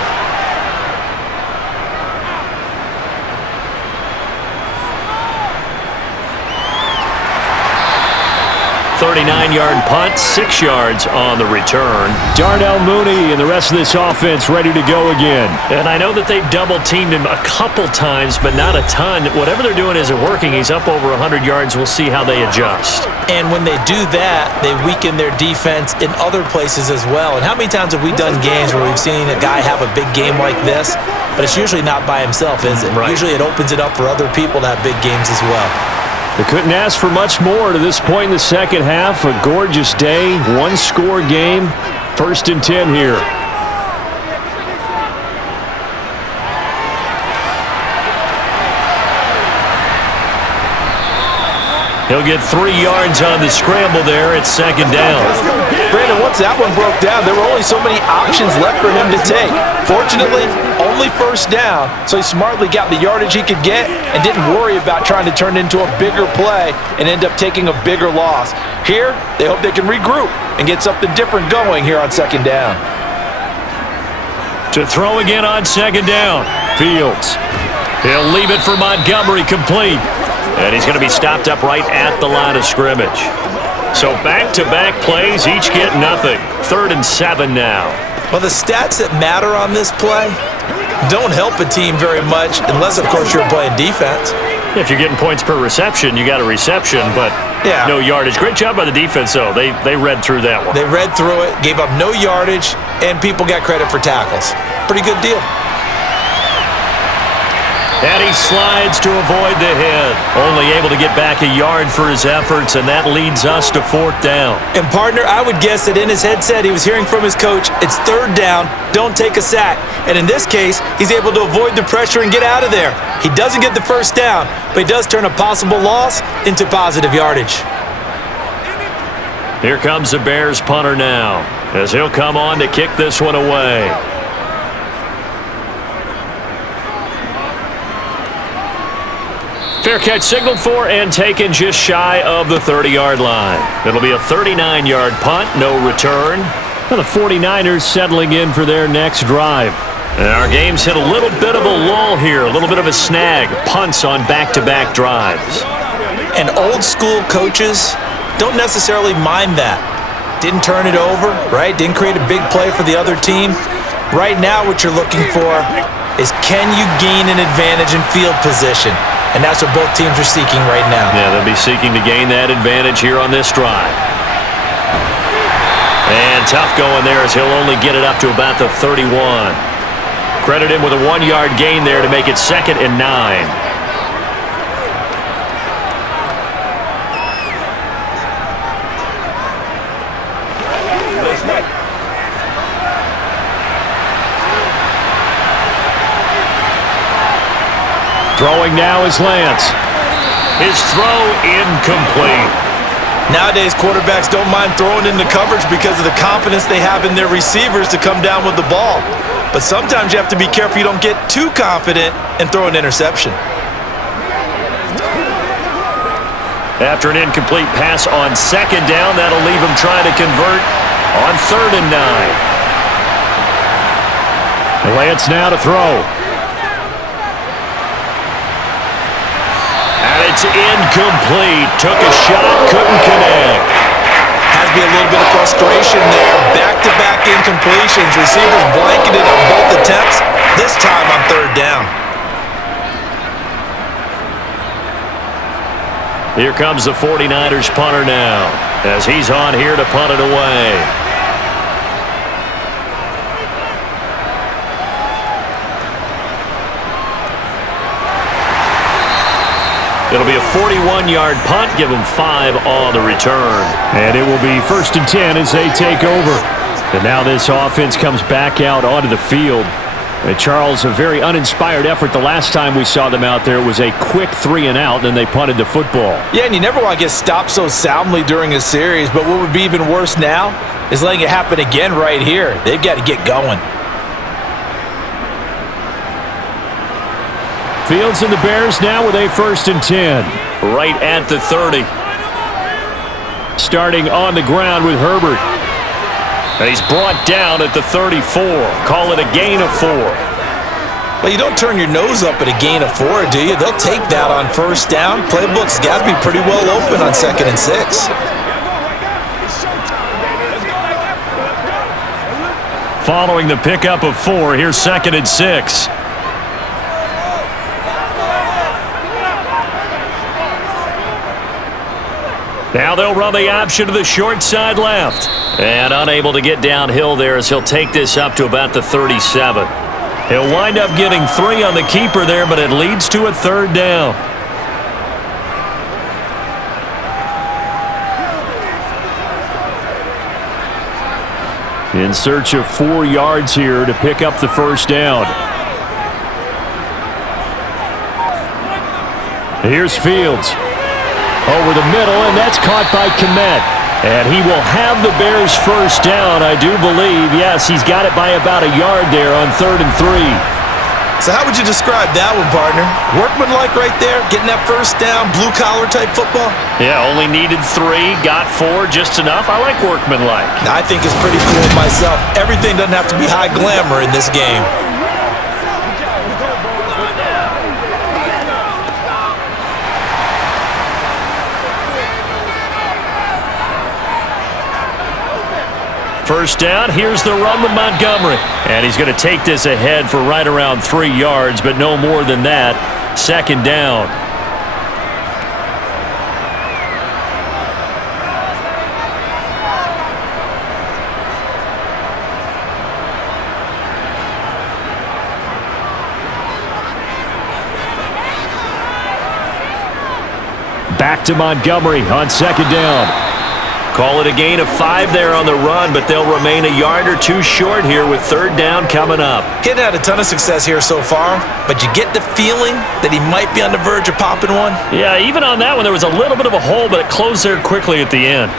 39-yard punt, 6 yards on the return. Darnell Mooney and the rest of this offense ready to go again. And I know that they've double-teamed him a couple times, but not a ton. Whatever they're doing isn't working. He's up over 100 yards. We'll see how they adjust. And when they do that, they weaken their defense in other places as well. And how many times have we done games where we've seen a guy have a big game like this, but it's usually not by himself, is it? Right. Usually it opens it up for other people to have big games as well. They couldn't ask for much more to this point in the second half. A gorgeous day, one-score game. 1st and 10 here. He'll get 3 yards on the scramble there at second down. Brandon, once that one broke down, there were only so many options left for him to take. Fortunately, only first down, so he smartly got the yardage he could get and didn't worry about trying to turn it into a bigger play and end up taking a bigger loss. Here, they hope they can regroup and get something different going here on second down. To throw again on second down, Fields. He'll leave it for Montgomery, complete. And he's going to be stopped up right at the line of scrimmage. So back-to-back plays, each get nothing. 3rd and 7 now. Well, the stats that matter on this play don't help a team very much unless, of course, you're playing defense. If you're getting points per reception, you got a reception, but no yardage. Great job by the defense, though. They read through that one. They read through it, gave up no yardage, and people got credit for tackles. Pretty good deal. And he slides to avoid the hit. Only able to get back a yard for his efforts, and that leads us to 4th down. And partner, I would guess that in his headset he was hearing from his coach, it's 3rd down, don't take a sack. And in this case, he's able to avoid the pressure and get out of there. He doesn't get the 1st down, but he does turn a possible loss into positive yardage. Here comes the Bears punter now, as he'll come on to kick this one away. Fair catch signaled for and taken just shy of the 30-yard line. It'll be a 39-yard punt, no return. Well, the 49ers settling in for their next drive. And our game's hit a little bit of a lull here, a little bit of a snag. Punts on back-to-back drives. And old school coaches don't necessarily mind that. Didn't turn it over, right? Didn't create a big play for the other team. Right now what you're looking for is, can you gain an advantage in field position? And that's what both teams are seeking right now. Yeah, they'll be seeking to gain that advantage here on this drive. And tough going there as he'll only get it up to about the 31. Credit him with a 1-yard gain there to make it 2nd and 9. Throwing now is Lance. His throw incomplete. Nowadays, quarterbacks don't mind throwing into coverage because of the confidence they have in their receivers to come down with the ball. But sometimes you have to be careful you don't get too confident and throw an interception. After an incomplete pass on 2nd down, that'll leave him trying to convert on 3rd and 9. Lance now to throw. It's incomplete. Took a shot, couldn't connect. Has to be a little bit of frustration there. Back-to-back incompletions. Receivers blanketed on both attempts, this time on 3rd down. Here comes the 49ers punter now, as he's on here to punt it away. It'll be a 41-yard punt, give them 5 on the return. And it will be 1st and 10 as they take over. And now this offense comes back out onto the field. And Charles, a very uninspired effort. The last time we saw them out there was a quick 3-and-out, then they punted the football. Yeah, and you never want to get stopped so soundly during a series, but what would be even worse now is letting it happen again right here. They've got to get going. Fields and the Bears now with a 1st and 10. Right at the 30. Starting on the ground with Herbert. And he's brought down at the 34. Call it a gain of 4. Well, you don't turn your nose up at a gain of 4, do you? They'll take that on 1st down. Playbook's got to be pretty well open on 2nd and 6. Following the pickup of 4, here's 2nd and 6. Now they'll run the option to the short side left. And unable to get downhill there as he'll take this up to about the 37. He'll wind up getting 3 on the keeper there, but it leads to a 3rd down. In search of 4 yards here to pick up the 1st down. Here's Fields. Over the middle, and that's caught by Kmet. And he will have the Bears' 1st down, I do believe. Yes, he's got it by about a yard there on 3rd and 3. So how would you describe that one, partner? Workmanlike right there, getting that 1st down, blue-collar type football? Yeah, only needed 3, got 4, just enough. I like workmanlike. I think it's pretty cool myself. Everything doesn't have to be high glamour in this game. First down, here's the run with Montgomery. And he's going to take this ahead for right around 3 yards, but no more than that. 2nd down. Back to Montgomery on second down. Call it a gain of 5 there on the run, but they'll remain a yard or 2 short here with third down coming up. He hadn't had a ton of success here so far, but you get the feeling that he might be on the verge of popping one. Yeah, even on that one, there was a little bit of a hole, but it closed there quickly at the end.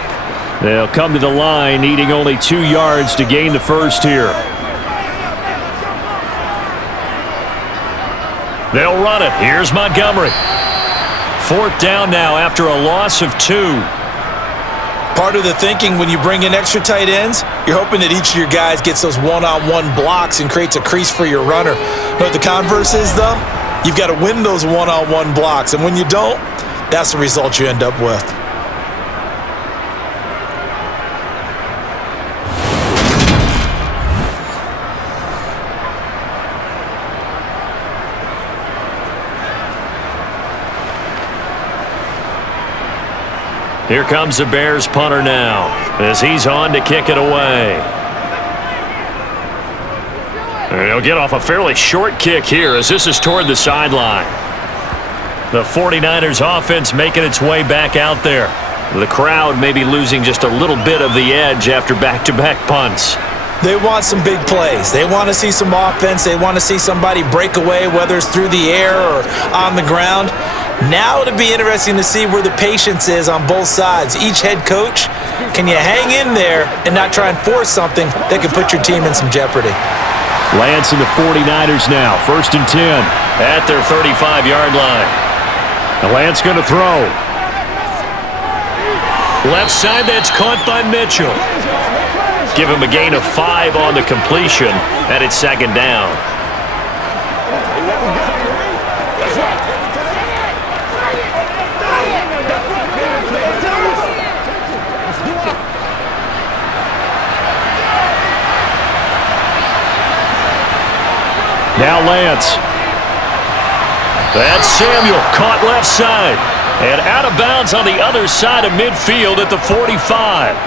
They'll come to the line, needing only 2 yards to gain the first here. They'll run it. Here's Montgomery. Fourth down now after a loss of 2. Part of the thinking when you bring in extra tight ends, you're hoping that each of your guys gets those one-on-one blocks and creates a crease for your runner. But the converse is, though, you've got to win those one-on-one blocks. And when you don't, that's the result you end up with. Here comes the Bears punter now as he's on to kick it away. And he'll get off a fairly short kick here as this is toward the sideline. The 49ers offense making its way back out there. The crowd may be losing just a little bit of the edge after back-to-back punts. They want some big plays. They want to see some offense. They want to see somebody break away, whether it's through the air or on the ground. Now it'll be interesting to see where the patience is on both sides. Each head coach, can you hang in there and not try and force something that can put your team in some jeopardy? Lance and the 49ers now, 1st and 10. At their 35-yard line. And Lance going to throw. Left side, that's caught by Mitchell. Give him a gain of 5 on the completion, and it's second down. Now Lance. That's Samuel, caught left side. And out of bounds on the other side of midfield at the 45.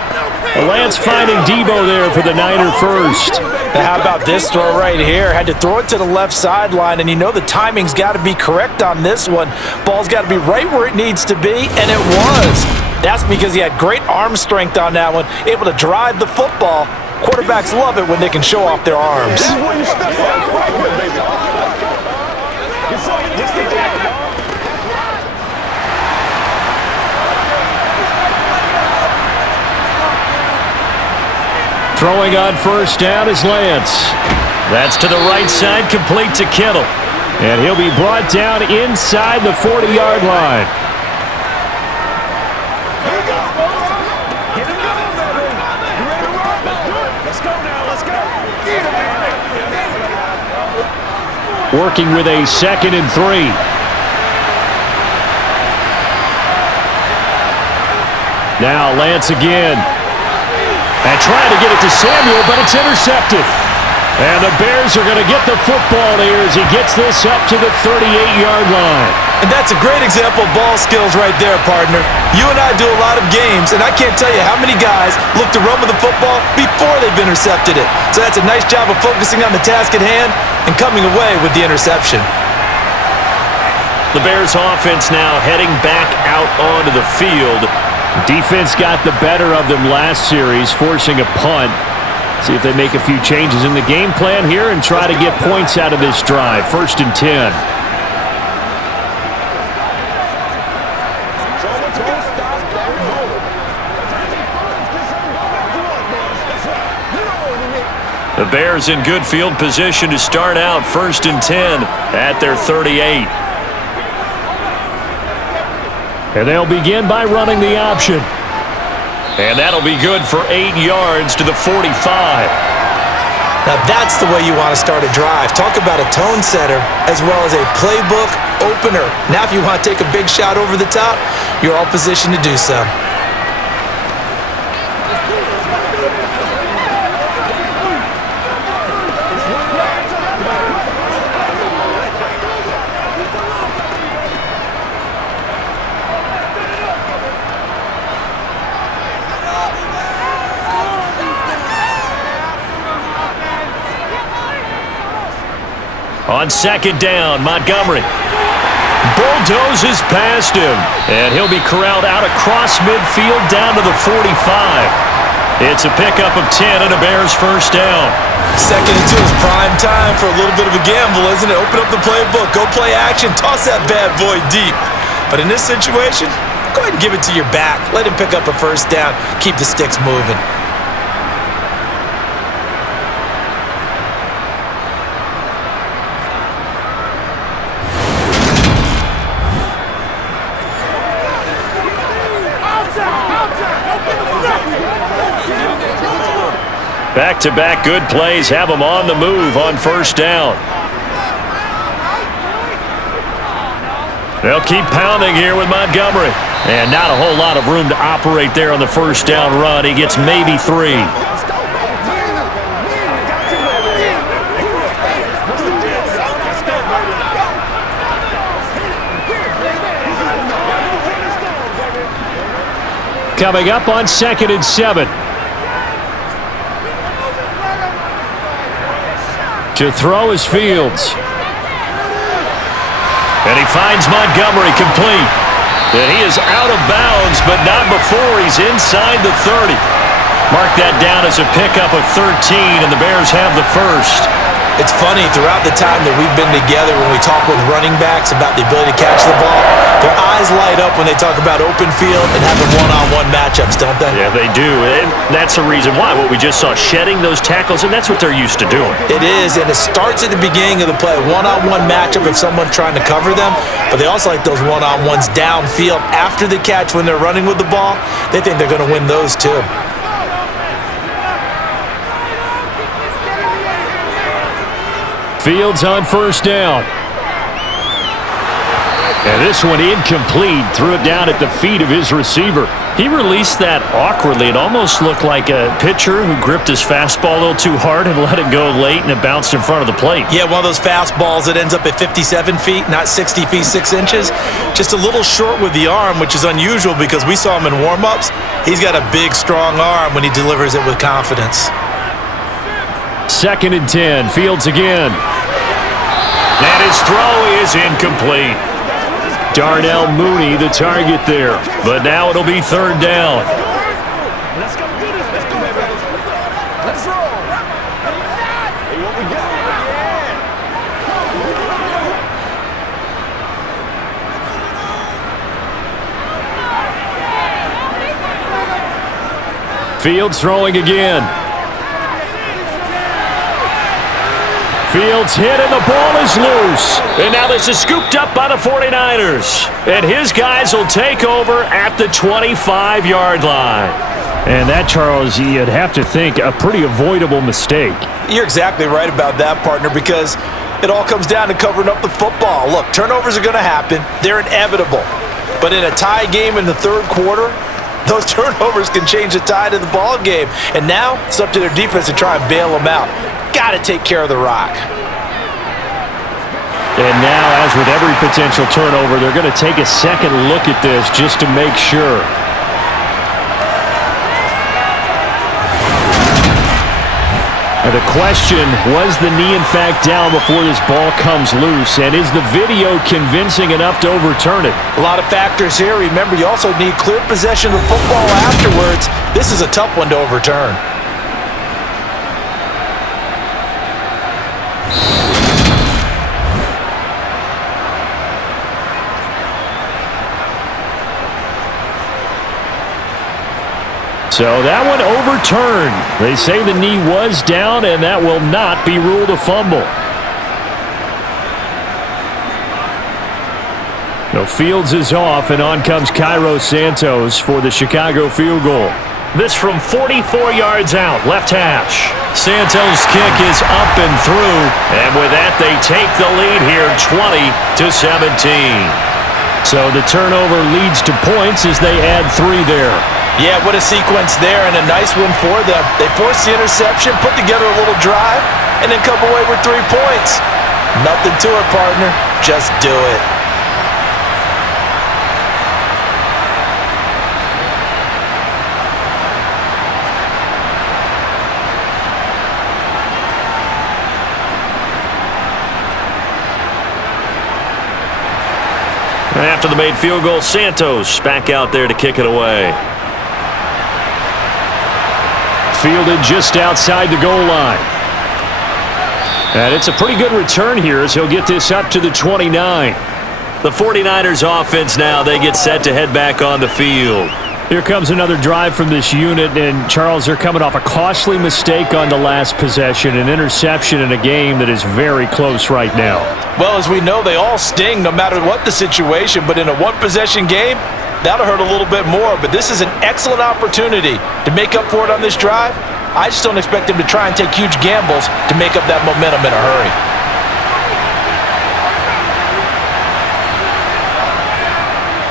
Lance finding Debo there for the Niner first. Now how about this throw right here? Had to throw it to the left sideline, and you know the timing's got to be correct on this one. Ball's got to be right where it needs to be, and it was. That's because he had great arm strength on that one, able to drive the football. Quarterbacks love it when they can show off their arms. Throwing on first down is Lance. That's to the right side, complete to Kittle. And he'll be brought down inside the 40-yard line. Working with a 2nd and 3. Now Lance again. And trying to get it to Samuel, but it's intercepted. And the Bears are going to get the football here as he gets this up to the 38-yard line. And that's a great example of ball skills right there, partner. You and I do a lot of games, and I can't tell you how many guys look to run with the football before they've intercepted it. So that's a nice job of focusing on the task at hand and coming away with the interception. The Bears offense now heading back out onto the field. Defense got the better of them last series, forcing a punt. See if they make a few changes in the game plan here and try to get points out of this drive. 1st and 10. The Bears in good field position to start out 1st and 10 at their 38. And they'll begin by running the option. And that'll be good for 8 yards to the 45. Now that's the way you want to start a drive. Talk about a tone setter as well as a playbook opener. Now if you want to take a big shot over the top, you're all positioned to do so. On second down, Montgomery. bulldozes past him. And he'll be corralled out across midfield down to the 45. It's a pickup of 10 and a Bears first down. 2nd and 2 is prime time for a little bit of a gamble, isn't it? Open up the playbook, go play action, toss that bad boy deep. But in this situation, go ahead and give it to your back. Let him pick up a first down. Keep the sticks moving. Back-to-back good plays have them on the move on first down. They'll keep pounding here with Montgomery. And not a whole lot of room to operate there on the first down run. He gets maybe 3. Coming up on 2nd and 7. To throw is Fields. And he finds Montgomery complete. And he is out of bounds, but not before he's inside the 30. Mark that down as a pickup of 13, and the Bears have the first. It's funny, throughout the time that we've been together, when we talk with running backs about the ability to catch the ball, their eyes light up when they talk about open field and having one-on-one matchups, don't they? Yeah, they do. And that's the reason why. What we just saw, shedding those tackles, and that's what they're used to doing. It is, and it starts at the beginning of the play. One-on-one matchup if someone's trying to cover them, but they also like those one-on-ones downfield after the catch when they're running with the ball. They think they're going to win those too. Fields on first down. And this one incomplete. Threw it down at the feet of his receiver. He released that awkwardly. It almost looked like a pitcher who gripped his fastball a little too hard and let it go late, and it bounced in front of the plate. Yeah, one of those fastballs that ends up at 57 feet, not 60 feet, 6 inches. Just a little short with the arm, which is unusual because we saw him in warm-ups. He's got a big, strong arm when he delivers it with confidence. 2nd and 10. Fields again. And his throw is incomplete. Darnell Mooney, the target there. But now it'll be 3rd down. Let's go do this. Let's go, baby. Let's roll. Hey, what we got? Fields throwing again. Fields hit and the ball is loose. And now this is scooped up by the 49ers. And his guys will take over at the 25-yard line. And that, Charles, you'd have to think a pretty avoidable mistake. You're exactly right about that, partner, because it all comes down to covering up the football. Look, turnovers are going to happen. They're inevitable. But in a tie game in the 3rd quarter, those turnovers can change the tide of the ball game. And now it's up to their defense to try and bail them out. Got to take care of the rock. And now, as with every potential turnover, they're going to take a second look at this just to make sure. And the question, was the knee in fact down before this ball comes loose? And is the video convincing enough to overturn it? A lot of factors here. Remember, you also need clear possession of the football afterwards. This is a tough one to overturn. So that one overturned. They say the knee was down, and that will not be ruled a fumble. No, Fields is off, and on comes Cairo Santos for the Chicago field goal. This from 44 yards out, left hash. Santos' kick is up and through, and with that, they take the lead here, 20-17. So the turnover leads to points as they add 3 there. Yeah, what a sequence there, and a nice one for them. They forced the interception, put together a little drive, and then come away with 3 points. Nothing to it, partner. Just do it. After the made field goal, Santos back out there to kick it away. Fielded just outside the goal line. And it's a pretty good return here as he'll get this up to the 29. The 49ers offense now, they get set to head back on the field. Here comes another drive from this unit, and Charles, they're coming off a costly mistake on the last possession, an interception in a game that is very close right now. Well, as we know, they all sting no matter what the situation, but in a one-possession game, that'll hurt a little bit more. But this is an excellent opportunity to make up for it on this drive. I just don't expect them to try and take huge gambles to make up that momentum in a hurry.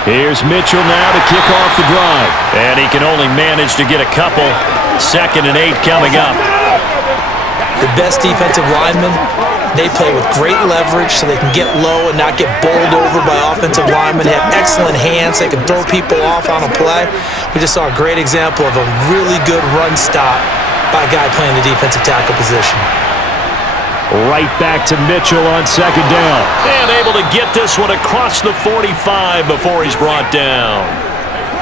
Here's Mitchell now to kick off the drive. And he can only manage to get a couple. 2nd and 8 coming up. The best defensive linemen, they play with great leverage so they can get low and not get bowled over by offensive linemen. They have excellent hands. They can throw people off on a play. We just saw a great example of a really good run stop by a guy playing the defensive tackle position. Right back to Mitchell on 2nd down. And able to get this one across the 45 before he's brought down.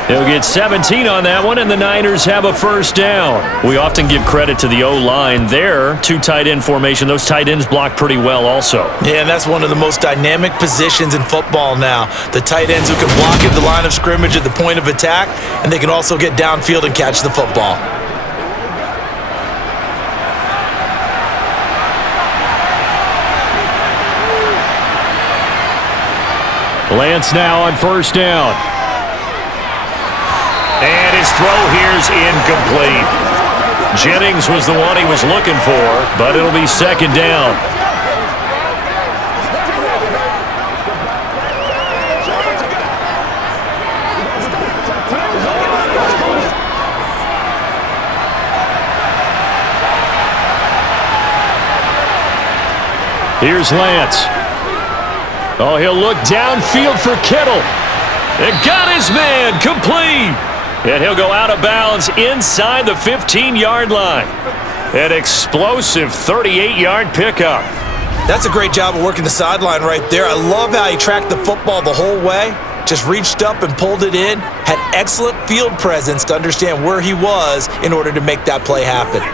He'll get 17 on that one, and the Niners have a 1st down. We often give credit to the O-line there. 2 tight end formation. Those tight ends block pretty well also. Yeah, and that's one of the most dynamic positions in football now. The tight ends who can block at the line of scrimmage at the point of attack, and they can also get downfield and catch the football. Lance now on 1st down. And his throw here's incomplete. Jennings was the one he was looking for, but it'll be 2nd down. Here's Lance. Oh, he'll look downfield for Kittle. And got his man complete. And he'll go out of bounds inside the 15-yard line. An explosive 38-yard pickup. That's a great job of working the sideline right there. I love how he tracked the football the whole way. Just reached up and pulled it in. Had excellent field presence to understand where he was in order to make that play happen.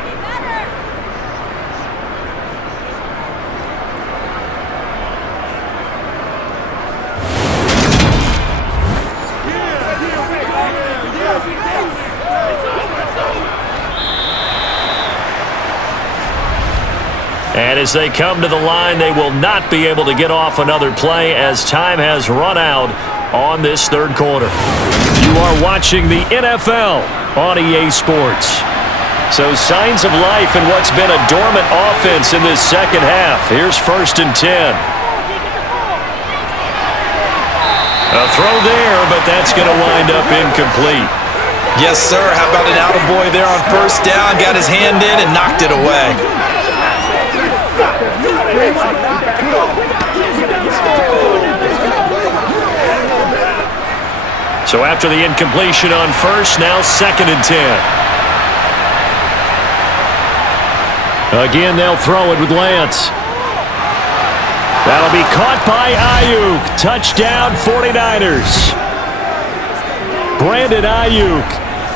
And as they come to the line, they will not be able to get off another play as time has run out on this 3rd quarter. You are watching the NFL on EA Sports. So signs of life in what's been a dormant offense in this 2nd half. Here's 1st and 10. A throw there, but that's going to wind up incomplete. Yes, sir. How about an attaboy there on 1st down? Got his hand in and knocked it away. So after the incompletion on 1st, now 2nd and 10. Again, they'll throw it with Lance. That'll be caught by Ayuk. Touchdown, 49ers. Brandon Ayuk.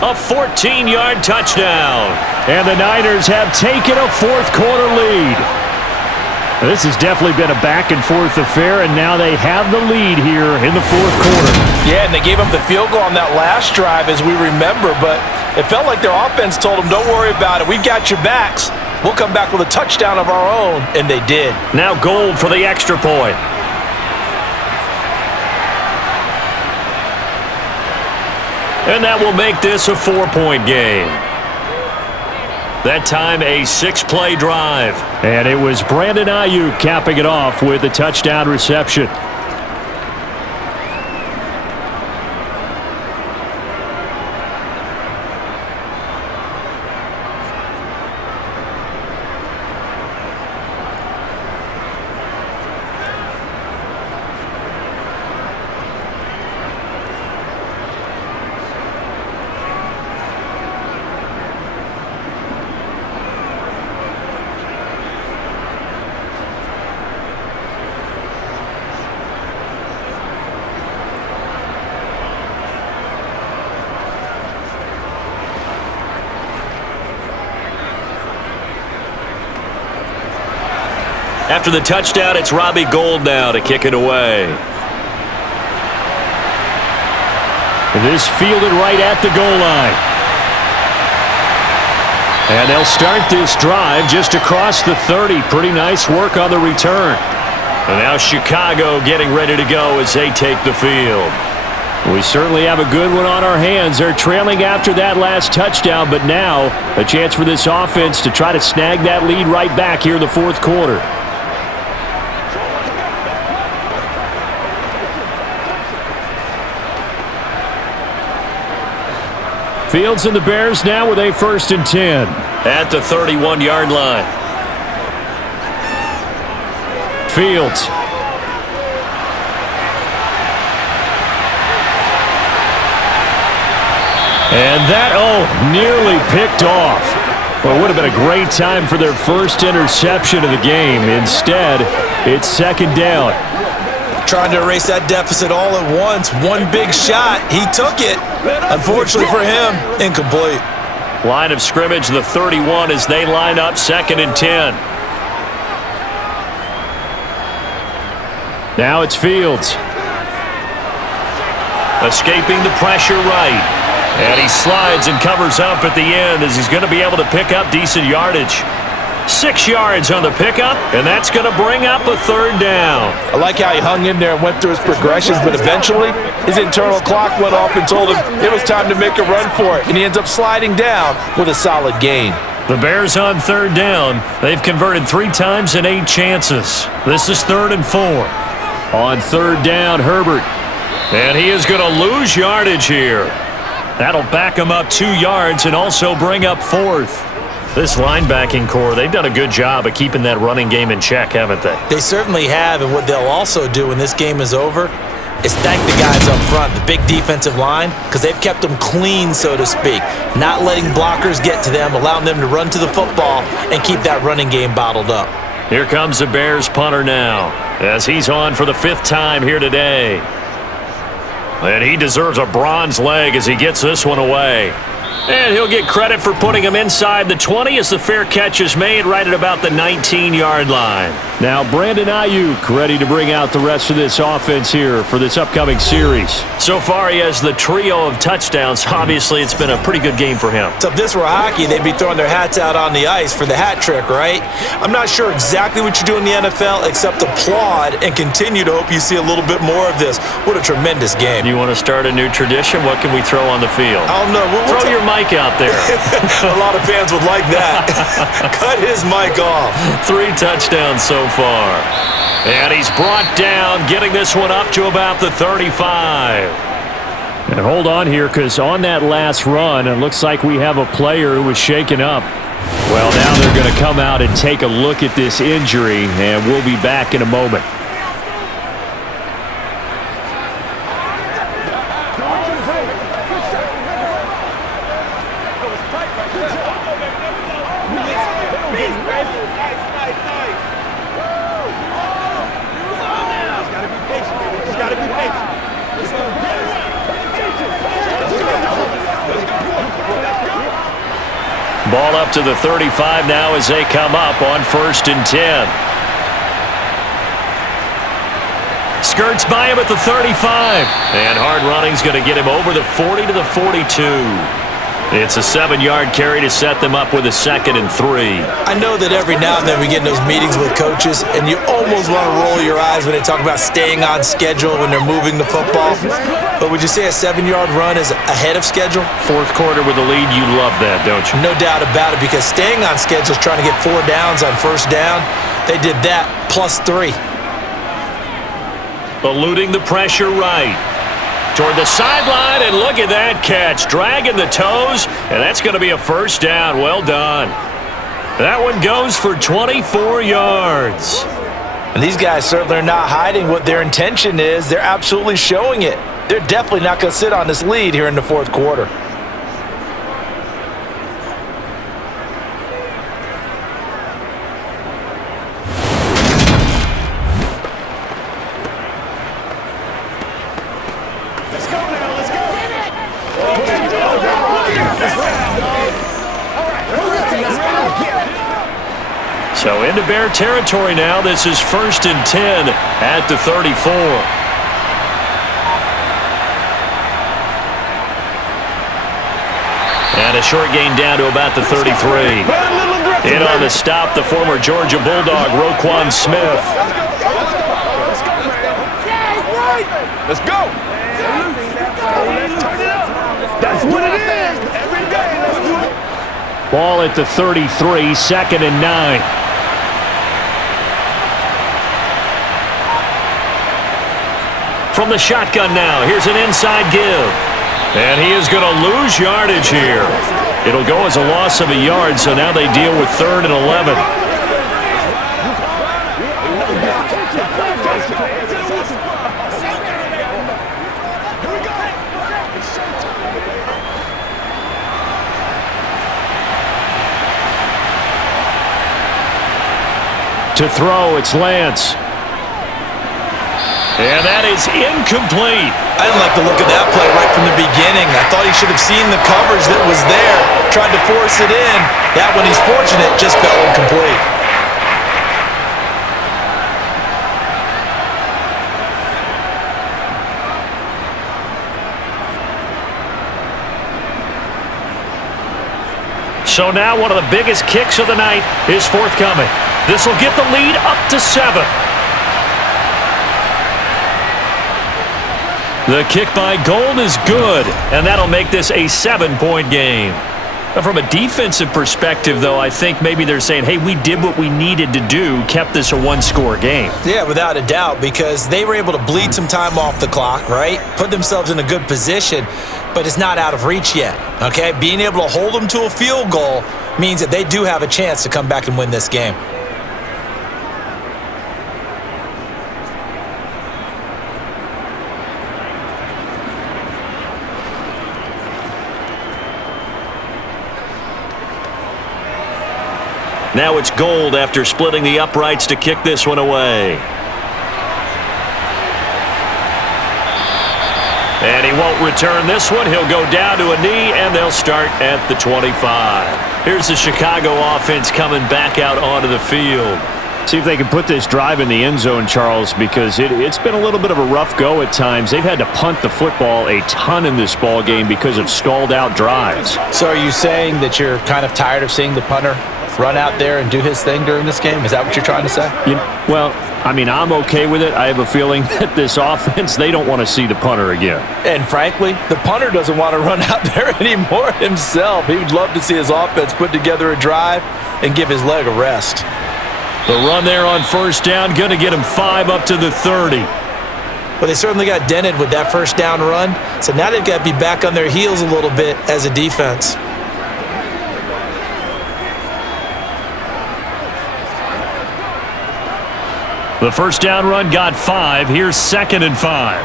A 14-yard touchdown. And the Niners have taken a 4th quarter lead. This has definitely been a back-and-forth affair, and now they have the lead here in the 4th quarter. Yeah, and they gave up the field goal on that last drive, as we remember, but it felt like their offense told them, don't worry about it. We've got your backs. We'll come back with a touchdown of our own, and they did. Now Gold for the extra point. And that will make this a 4-point game. That time a 6-play drive. And it was Brandon Ayuk capping it off with a touchdown reception. After the touchdown, it's Robbie Gold now to kick it away. This fielded right at the goal line. And they'll start this drive just across the 30. Pretty nice work on the return. And now Chicago getting ready to go as they take the field. We certainly have a good one on our hands. They're trailing after that last touchdown, but now a chance for this offense to try to snag that lead right back here in the fourth quarter. Fields and the Bears now with a 1st and 10. At the 31-yard line. Fields. And that, nearly picked off. Well, it would have been a great time for their first interception of the game. Instead, it's 2nd down. Trying to erase that deficit all at once. One big shot. He took it. Unfortunately for him, incomplete. Line of scrimmage, the 31 as they line up 2nd and 10. Now it's Fields. Escaping the pressure right. And he slides and covers up at the end as he's going to be able to pick up decent yardage. 6 yards on the pickup, and that's going to bring up a 3rd down. I like how he hung in there and went through his progressions, but eventually his internal clock went off and told him it was time to make a run for it, and he ends up sliding down with a solid gain. The Bears on 3rd down. They've converted 3 times in 8 chances. This is 3rd and 4. On 3rd down, Herbert. And he is going to lose yardage here. That'll back him up 2 yards and also bring up 4th. This linebacking core, they've done a good job of keeping that running game in check, haven't they? They certainly have, and what they'll also do when this game is over is thank the guys up front, the big defensive line, because they've kept them clean, so to speak, not letting blockers get to them, allowing them to run to the football and keep that running game bottled up. Here comes the Bears punter now as he's on for the 5th time here today. And he deserves a bronze leg as he gets this one away. And he'll get credit for putting him inside the 20 as the fair catch is made right at about the 19-yard line. Now Brandon Ayuk ready to bring out the rest of this offense here for this upcoming series. So far he has the trio of touchdowns. Obviously it's been a pretty good game for him. So if this were hockey, they'd be throwing their hats out on the ice for the hat trick, right? I'm not sure exactly what you do in the NFL except applaud and continue to hope you see a little bit more of this. What a tremendous game. You want to start a new tradition? What can we throw on the field? I don't know. Throw your mic out there. A lot of fans would like that. Cut his mic off. 3 touchdowns so far. And he's brought down, getting this one up to about the 35. And hold on here, because on that last run, it looks like we have a player who was shaken up. Well, now they're going to come out and take a look at this injury, and we'll be back in a moment. Ball up to the 35 now as they come up on 1st and 10. Skirts by him at the 35. And hard running's going to get him over the 40 to the 42. It's a 7-yard carry to set them up with a 2nd and 3. I know that every now and then we get in those meetings with coaches, and you almost want to roll your eyes when they talk about staying on schedule when they're moving the football. But would you say a 7-yard run is ahead of schedule? 4th quarter with the lead, you love that, don't you? No doubt about it, because staying on schedule is trying to get 4 downs on 1st down. They did that plus 3. Eluding the pressure right. Toward the sideline, and look at that catch. Dragging the toes, and that's going to be a 1st down. Well done. That one goes for 24 yards. And these guys certainly are not hiding what their intention is. They're absolutely showing it. They're definitely not going to sit on this lead here in the 4th quarter. So into Bear territory now. This is 1st and 10 at the 34. And a short gain down to about the 33. In on the stop, the former Georgia Bulldog, Roquan Smith. Let's go. That's what it is. Every day. Let's do it. Ball at the 33, 2nd and 9. From the shotgun now, here's an inside give. And he is going to lose yardage here. It'll go as a loss of a yard, so now they deal with 3rd and 11. To throw, it's Lance. And that is incomplete. I didn't like the look of that play right from the beginning. I thought he should have seen the coverage that was there, tried to force it in. That one, he's fortunate, just fell incomplete. So now one of the biggest kicks of the night is forthcoming. This will get the lead up to 7. The kick by Gold is good, and that'll make this a 7-point game. Now, from a defensive perspective, though, I think maybe they're saying, hey, we did what we needed to do, kept this a 1-score game. Yeah, without a doubt, because they were able to bleed some time off the clock, right? Put themselves in a good position, but it's not out of reach yet, okay? Being able to hold them to a field goal means that they do have a chance to come back and win this game. Now it's Gold after splitting the uprights to kick this one away. And he won't return this one. He'll go down to a knee, and they'll start at the 25. Here's the Chicago offense coming back out onto the field. See if they can put this drive in the end zone, Charles, because it's been a little bit of a rough go at times. They've had to punt the football a ton in this ball game because of stalled-out drives. So are you saying that you're kind of tired of seeing the punter run out there and do his thing during this game? Is that what you're trying to say? Well, I mean, I'm okay with it. I have a feeling that this offense, they don't want to see the punter again. And frankly, the punter doesn't want to run out there anymore himself. He would love to see his offense put together a drive and give his leg a rest. The run there on first down, going to get him 5 up to the 30. Well, they certainly got dented with that first down run, so now they've got to be back on their heels a little bit as a defense. The first down run got 5. Here's 2nd and 5.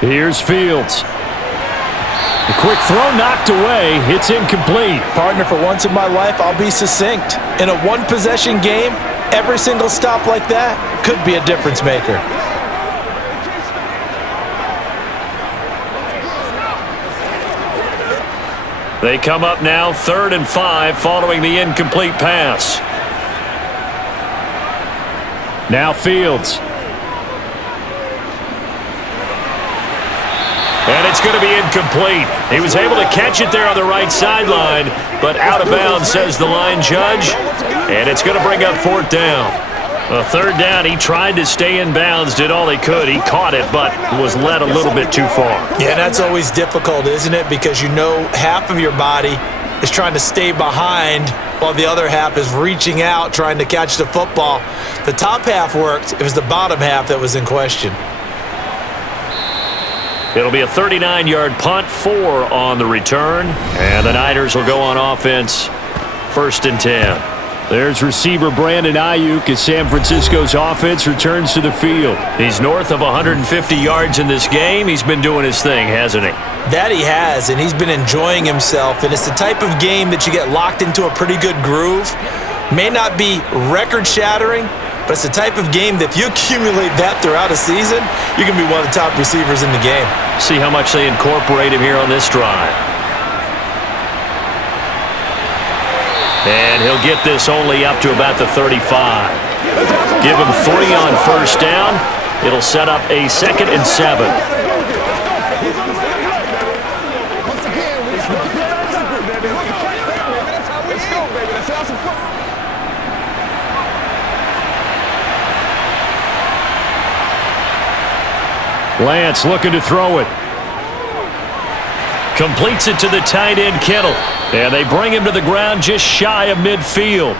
Here's Fields. A quick throw knocked away. It's incomplete. Partner, for once in my life, I'll be succinct. In a one-possession game, every single stop like that could be a difference maker. They come up now 3rd and 5 following the incomplete pass. Now Fields. And it's going to be incomplete. He was able to catch it there on the right sideline, but out of bounds, says the line judge. And it's going to bring up 4th down. A 3rd down, he tried to stay in bounds, did all he could. He caught it, but was led a little bit too far. Yeah, that's always difficult, isn't it? Because you know half of your body is trying to stay behind while the other half is reaching out, trying to catch the football. The top half worked. It was the bottom half that was in question. It'll be a 39-yard punt, 4 on the return, and the Niners will go on offense, 1st and 10. There's receiver Brandon Ayuk as San Francisco's offense returns to the field. He's north of 150 yards in this game. He's been doing his thing, hasn't he? That he has, and he's been enjoying himself, and it's the type of game that you get locked into a pretty good groove. May not be record-shattering, but it's the type of game that if you accumulate that throughout a season, you're going to be one of the top receivers in the game. See how much they incorporate him here on this drive. And he'll get this only up to about the 35. Give him 3 on first down. It'll set up a 2nd and 7. Lance looking to throw it. Completes it to the tight end, Kittle. And they bring him to the ground just shy of midfield.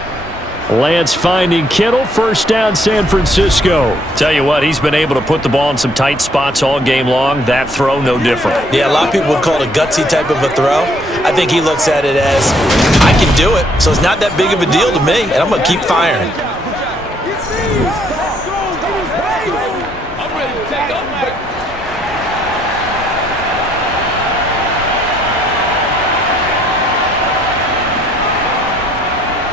Lance finding Kittle, first down San Francisco. Tell you what, he's been able to put the ball in some tight spots all game long. That throw, no different. Yeah, a lot of people would call it a gutsy type of a throw. I think he looks at it as, I can do it, so it's not that big of a deal to me, and I'm going to keep firing.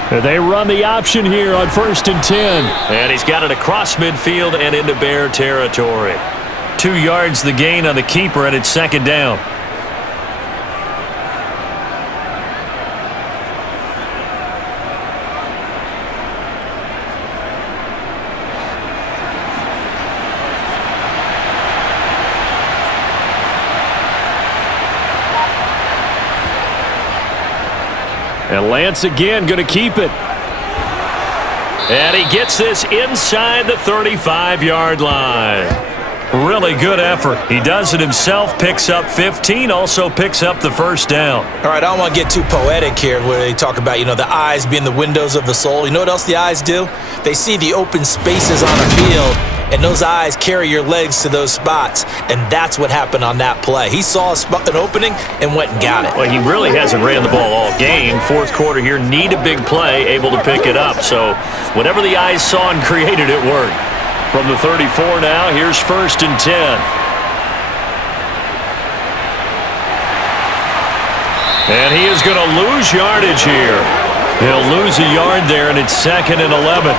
They run the option here on 1st and 10. And he's got it across midfield and into Bear territory. 2 yards the gain on the keeper, and it's 2nd down. And Lance again going to keep it. And he gets this inside the 35-yard line. Really good effort. He does it himself, picks up 15, also picks up the first down. All right, I don't want to get too poetic here where they talk about, the eyes being the windows of the soul. You know what else the eyes do? They see the open spaces on a field, and those eyes carry your legs to those spots, and that's what happened on that play. He saw an opening and went and got it. Well, he really hasn't ran the ball all game. 4th quarter here, need a big play, able to pick it up. So whatever the eyes saw and created, it worked. From the 34 now, here's 1st and 10. And he is going to lose yardage here. He'll lose a yard there, and it's 2nd and 11.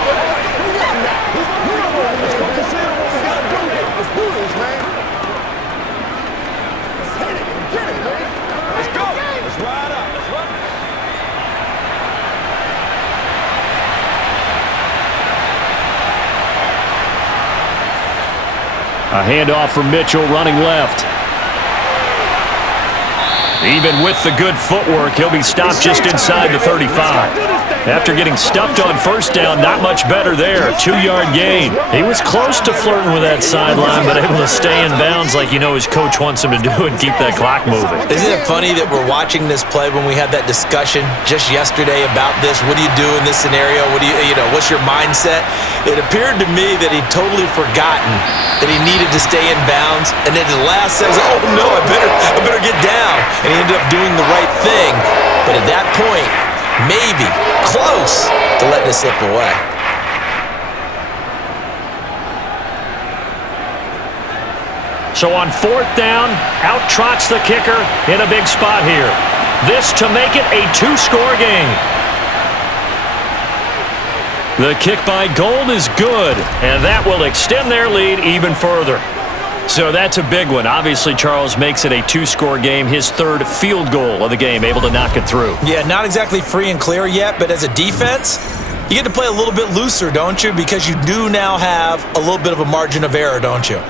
A handoff from Mitchell running left. Even with the good footwork, he'll be stopped just inside the 35. After getting stuffed on first down, not much better there. 2-yard gain. He was close to flirting with that sideline, but able to stay in bounds like his coach wants him to do and keep that clock moving. Isn't it funny that we're watching this play when we had that discussion just yesterday about this? What do you do in this scenario? What's your mindset? It appeared to me that he'd totally forgotten that he needed to stay in bounds, and then the last says, oh no, I better get down. And he ended up doing the right thing. But at that point, maybe close to letting it slip away. So on 4th down, out trots the kicker in a big spot here. This to make it a 2-score game. The kick by Gold is good, and that will extend their lead even further. So that's a big one. Obviously, Charles makes it a 2-score game, his 3rd field goal of the game, able to knock it through. Yeah, not exactly free and clear yet, but as a defense, you get to play a little bit looser, don't you? Because you do now have a little bit of a margin of error, don't you?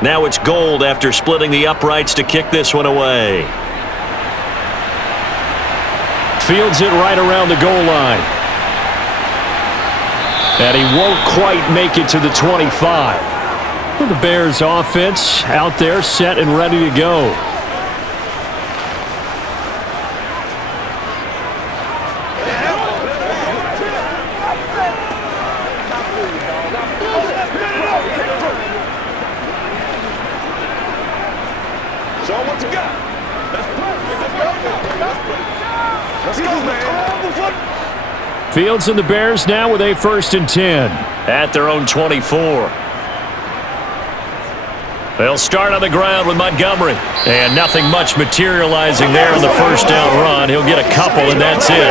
Now it's Gold after splitting the uprights to kick this one away. Fields it right around the goal line. And he won't quite make it to the 25. The Bears offense out there set and ready to go. Fields and the Bears now with a 1st and 10 at their own 24. They'll start on the ground with Montgomery. And nothing much materializing there on the first down run. He'll get a couple, and that's it.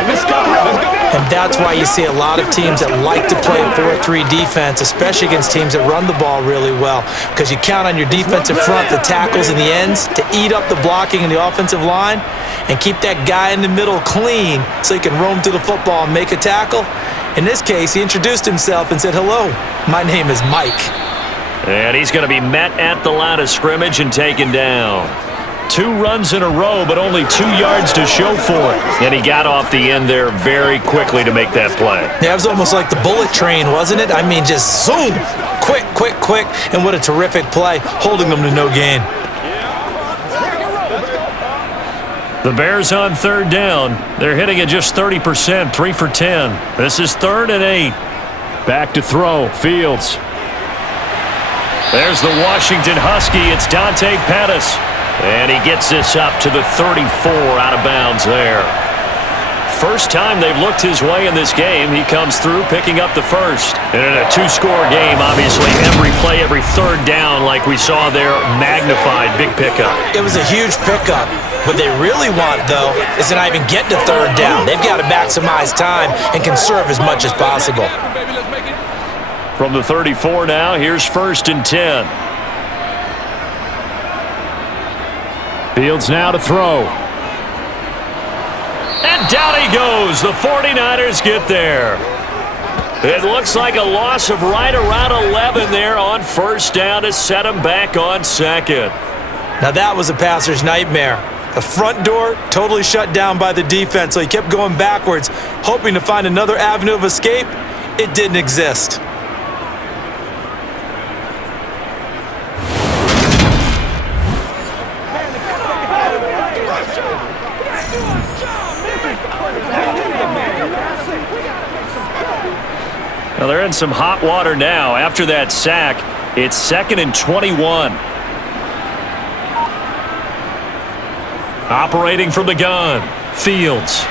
And that's why you see a lot of teams that like to play a 4-3 defense, especially against teams that run the ball really well, because you count on your defensive front, the tackles and the ends, to eat up the blocking in the offensive line and keep that guy in the middle clean so he can roam through the football and make a tackle. In this case, he introduced himself and said, "Hello, my name is Mike." And he's going to be met at the line of scrimmage and taken down. 2 runs in a row, but only 2 yards to show for it. And he got off the end there very quickly to make that play. Yeah, it was almost like the bullet train, wasn't it? I mean, just zoom, quick, quick, quick, and what a terrific play, holding them to no gain. The Bears on 3rd down. They're hitting at just 30%, 3 for 10. This is 3rd and 8. Back to throw, Fields. There's the Washington Husky. It's Dante Pettis. And he gets this up to the 34 out of bounds there. First time they've looked his way in this game. He comes through picking up the first. And in a 2-score game, obviously, every play, every 3rd down, like we saw there, magnified, big pickup. It was a huge pickup. What they really want, though, is to not even get to 3rd down. They've got to maximize time and conserve as much as possible. From the 34 now, here's 1st and 10. Fields now to throw. And down he goes. The 49ers get there. It looks like a loss of right around 11 there on 1st down to set him back on 2nd. Now that was a passer's nightmare. The front door totally shut down by the defense, so he kept going backwards, hoping to find another avenue of escape. It didn't exist. Well, they're in some hot water now. After that sack, it's 2nd and 21. Operating from the gun, Fields.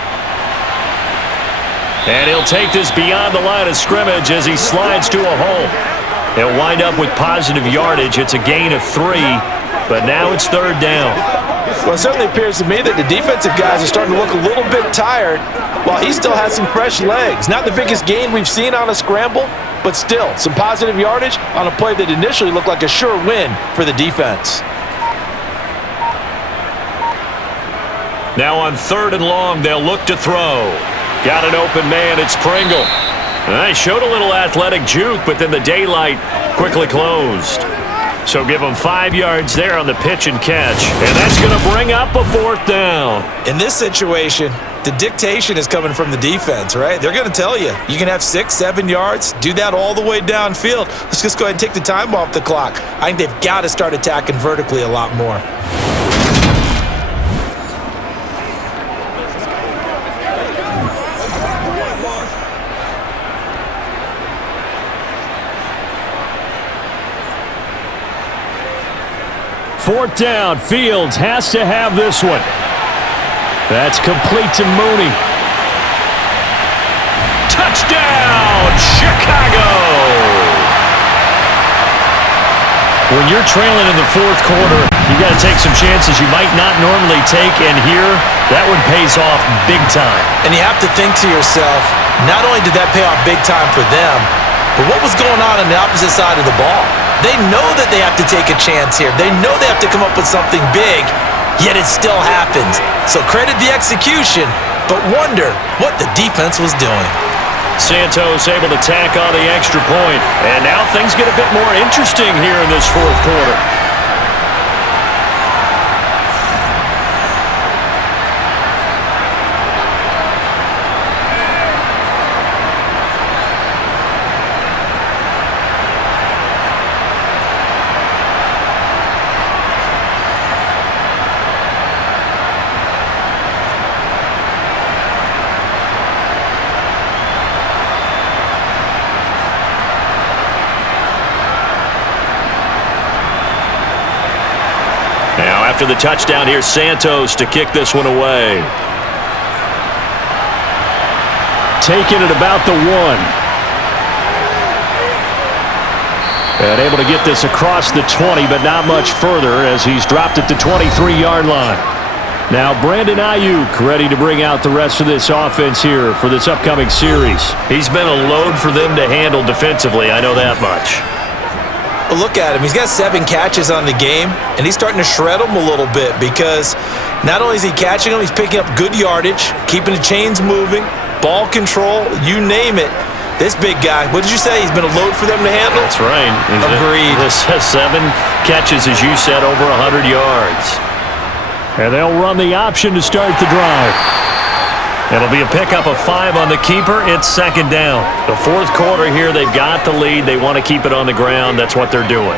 And he'll take this beyond the line of scrimmage as he slides to a hole. He'll wind up with positive yardage. It's a gain of 3, but now it's 3rd down. Well, it certainly appears to me that the defensive guys are starting to look a little bit tired while he still has some fresh legs. Not the biggest gain we've seen on a scramble, but still some positive yardage on a play that initially looked like a sure win for the defense. Now on 3rd and long, they'll look to throw. Got an open man, it's Pringle. They showed a little athletic juke, but then the daylight quickly closed. So give them 5 yards there on the pitch and catch. And that's going to bring up a 4th down. In this situation, the dictation is coming from the defense, right? They're going to tell you, you can have 6, 7 yards, do that all the way downfield. Let's just go ahead and take the time off the clock. I think they've got to start attacking vertically a lot more. Fourth down, Fields has to have this one. That's complete to Mooney. Touchdown, Chicago! When you're trailing in the 4th quarter, you got to take some chances you might not normally take, and here, that one pays off big time. And you have to think to yourself, not only did that pay off big time for them, but what was going on the opposite side of the ball? They know that they have to take a chance here. They know they have to come up with something big, yet it still happens. So credit the execution, but wonder what the defense was doing. Santos able to tack on the extra point, and now things get a bit more interesting here in this 4th quarter. After the touchdown, here's Santos to kick this one away. taken at about the 1. And able to get this across the 20, but not much further as he's dropped it to 23-yard line. Now Brandon Ayuk ready to bring out the rest of this offense here for this upcoming series. He's been a load for them to handle defensively, I know that much. Well, look at him. He's got 7 catches on the game, and he's starting to shred them a little bit because not only is he catching them, he's picking up good yardage, keeping the chains moving, ball control, you name it. This big guy, what did you say? He's been a load for them to handle? That's right. Agreed. This has 7 catches, as you said, over 100 yards. And they'll run the option to start the drive. It'll be a pickup of 5 on the keeper. It's 2nd down. The 4th quarter here, they've got the lead. They want to keep it on the ground. That's what they're doing.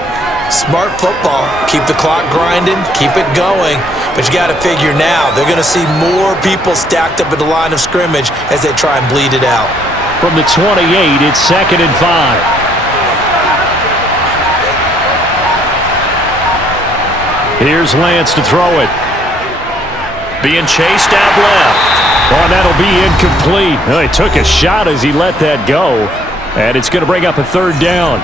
Smart football. Keep the clock grinding. Keep it going. But you got to figure now, they're going to see more people stacked up at the line of scrimmage as they try and bleed it out. From the 28, it's 2nd and 5. Here's Lance to throw it. Being chased out left. Oh, that'll be incomplete. Oh, he took a shot as he let that go. And it's going to bring up a 3rd down.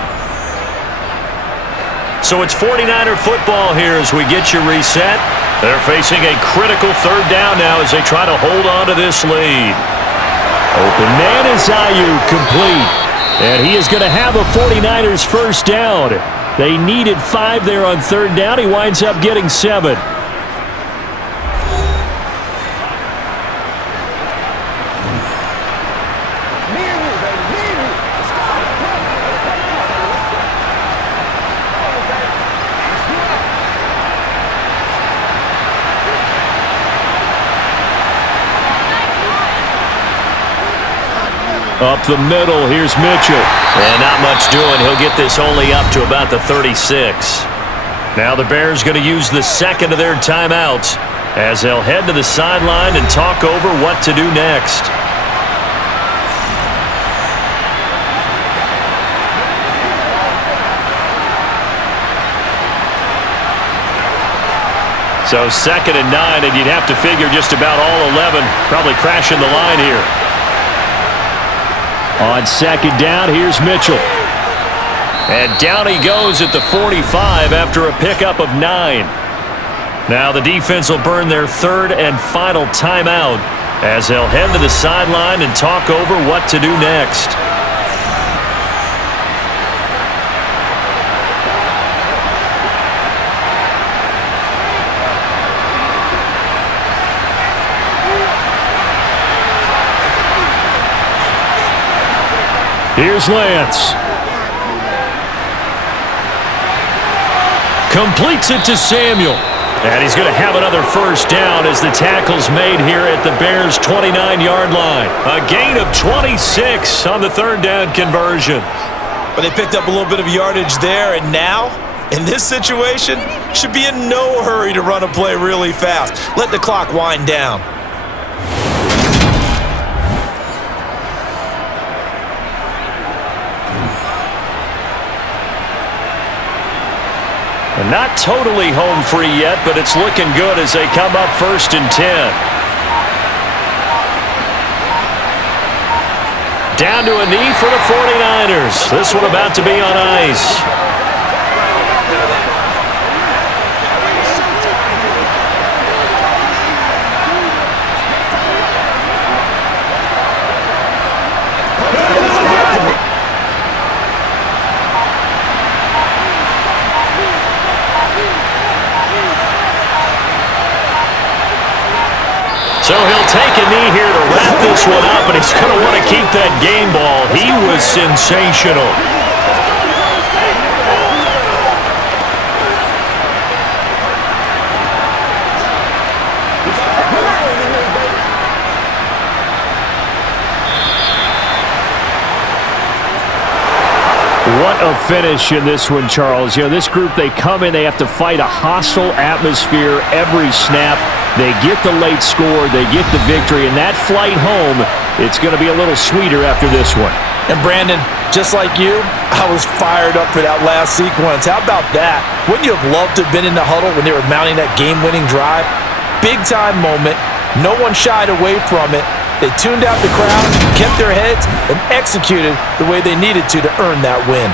So it's 49er football here as we get you reset. They're facing a critical 3rd down now as they try to hold on to this lead. Open man is Ayuk, complete. And he is going to have a 49ers first down. They needed 5 there on 3rd down. He winds up getting 7. Up the middle, here's Mitchell. And not much doing. He'll get this only up to about the 36. Now the Bears going to use the 2nd of their timeouts as they'll head to the sideline and talk over what to do next. So 2nd and 9, and you'd have to figure just about all 11 probably crashing the line here. On 2nd down, here's Mitchell. And down he goes at the 45 after a pickup of 9. Now the defense will burn their 3rd and final timeout as they'll head to the sideline and talk over what to do next. Here's Lance. Completes it to Samuel. And he's going to have another first down as the tackle's made here at the Bears' 29-yard line. A gain of 26 on the 3rd down conversion. But they picked up a little bit of yardage there, and now, in this situation, should be in no hurry to run a play really fast. Let the clock wind down. And not totally home free yet, but it's looking good as they come up 1st and 10. Down to a knee for the 49ers. This one about to be on ice. So he'll take a knee here to wrap this one up, and he's going to want to keep that game ball. He was sensational. What a finish in this one, Charles. You know, this group, they come in, they have to fight a hostile atmosphere every snap. They get the late score, they get the victory, and that flight home, it's going to be a little sweeter after this one. And Brandon, just like you, I was fired up for that last sequence. How about that? Wouldn't you have loved to have been in the huddle when they were mounting that game-winning drive? Big-time moment. No one shied away from it. They tuned out the crowd, kept their heads, and executed the way they needed to earn that win.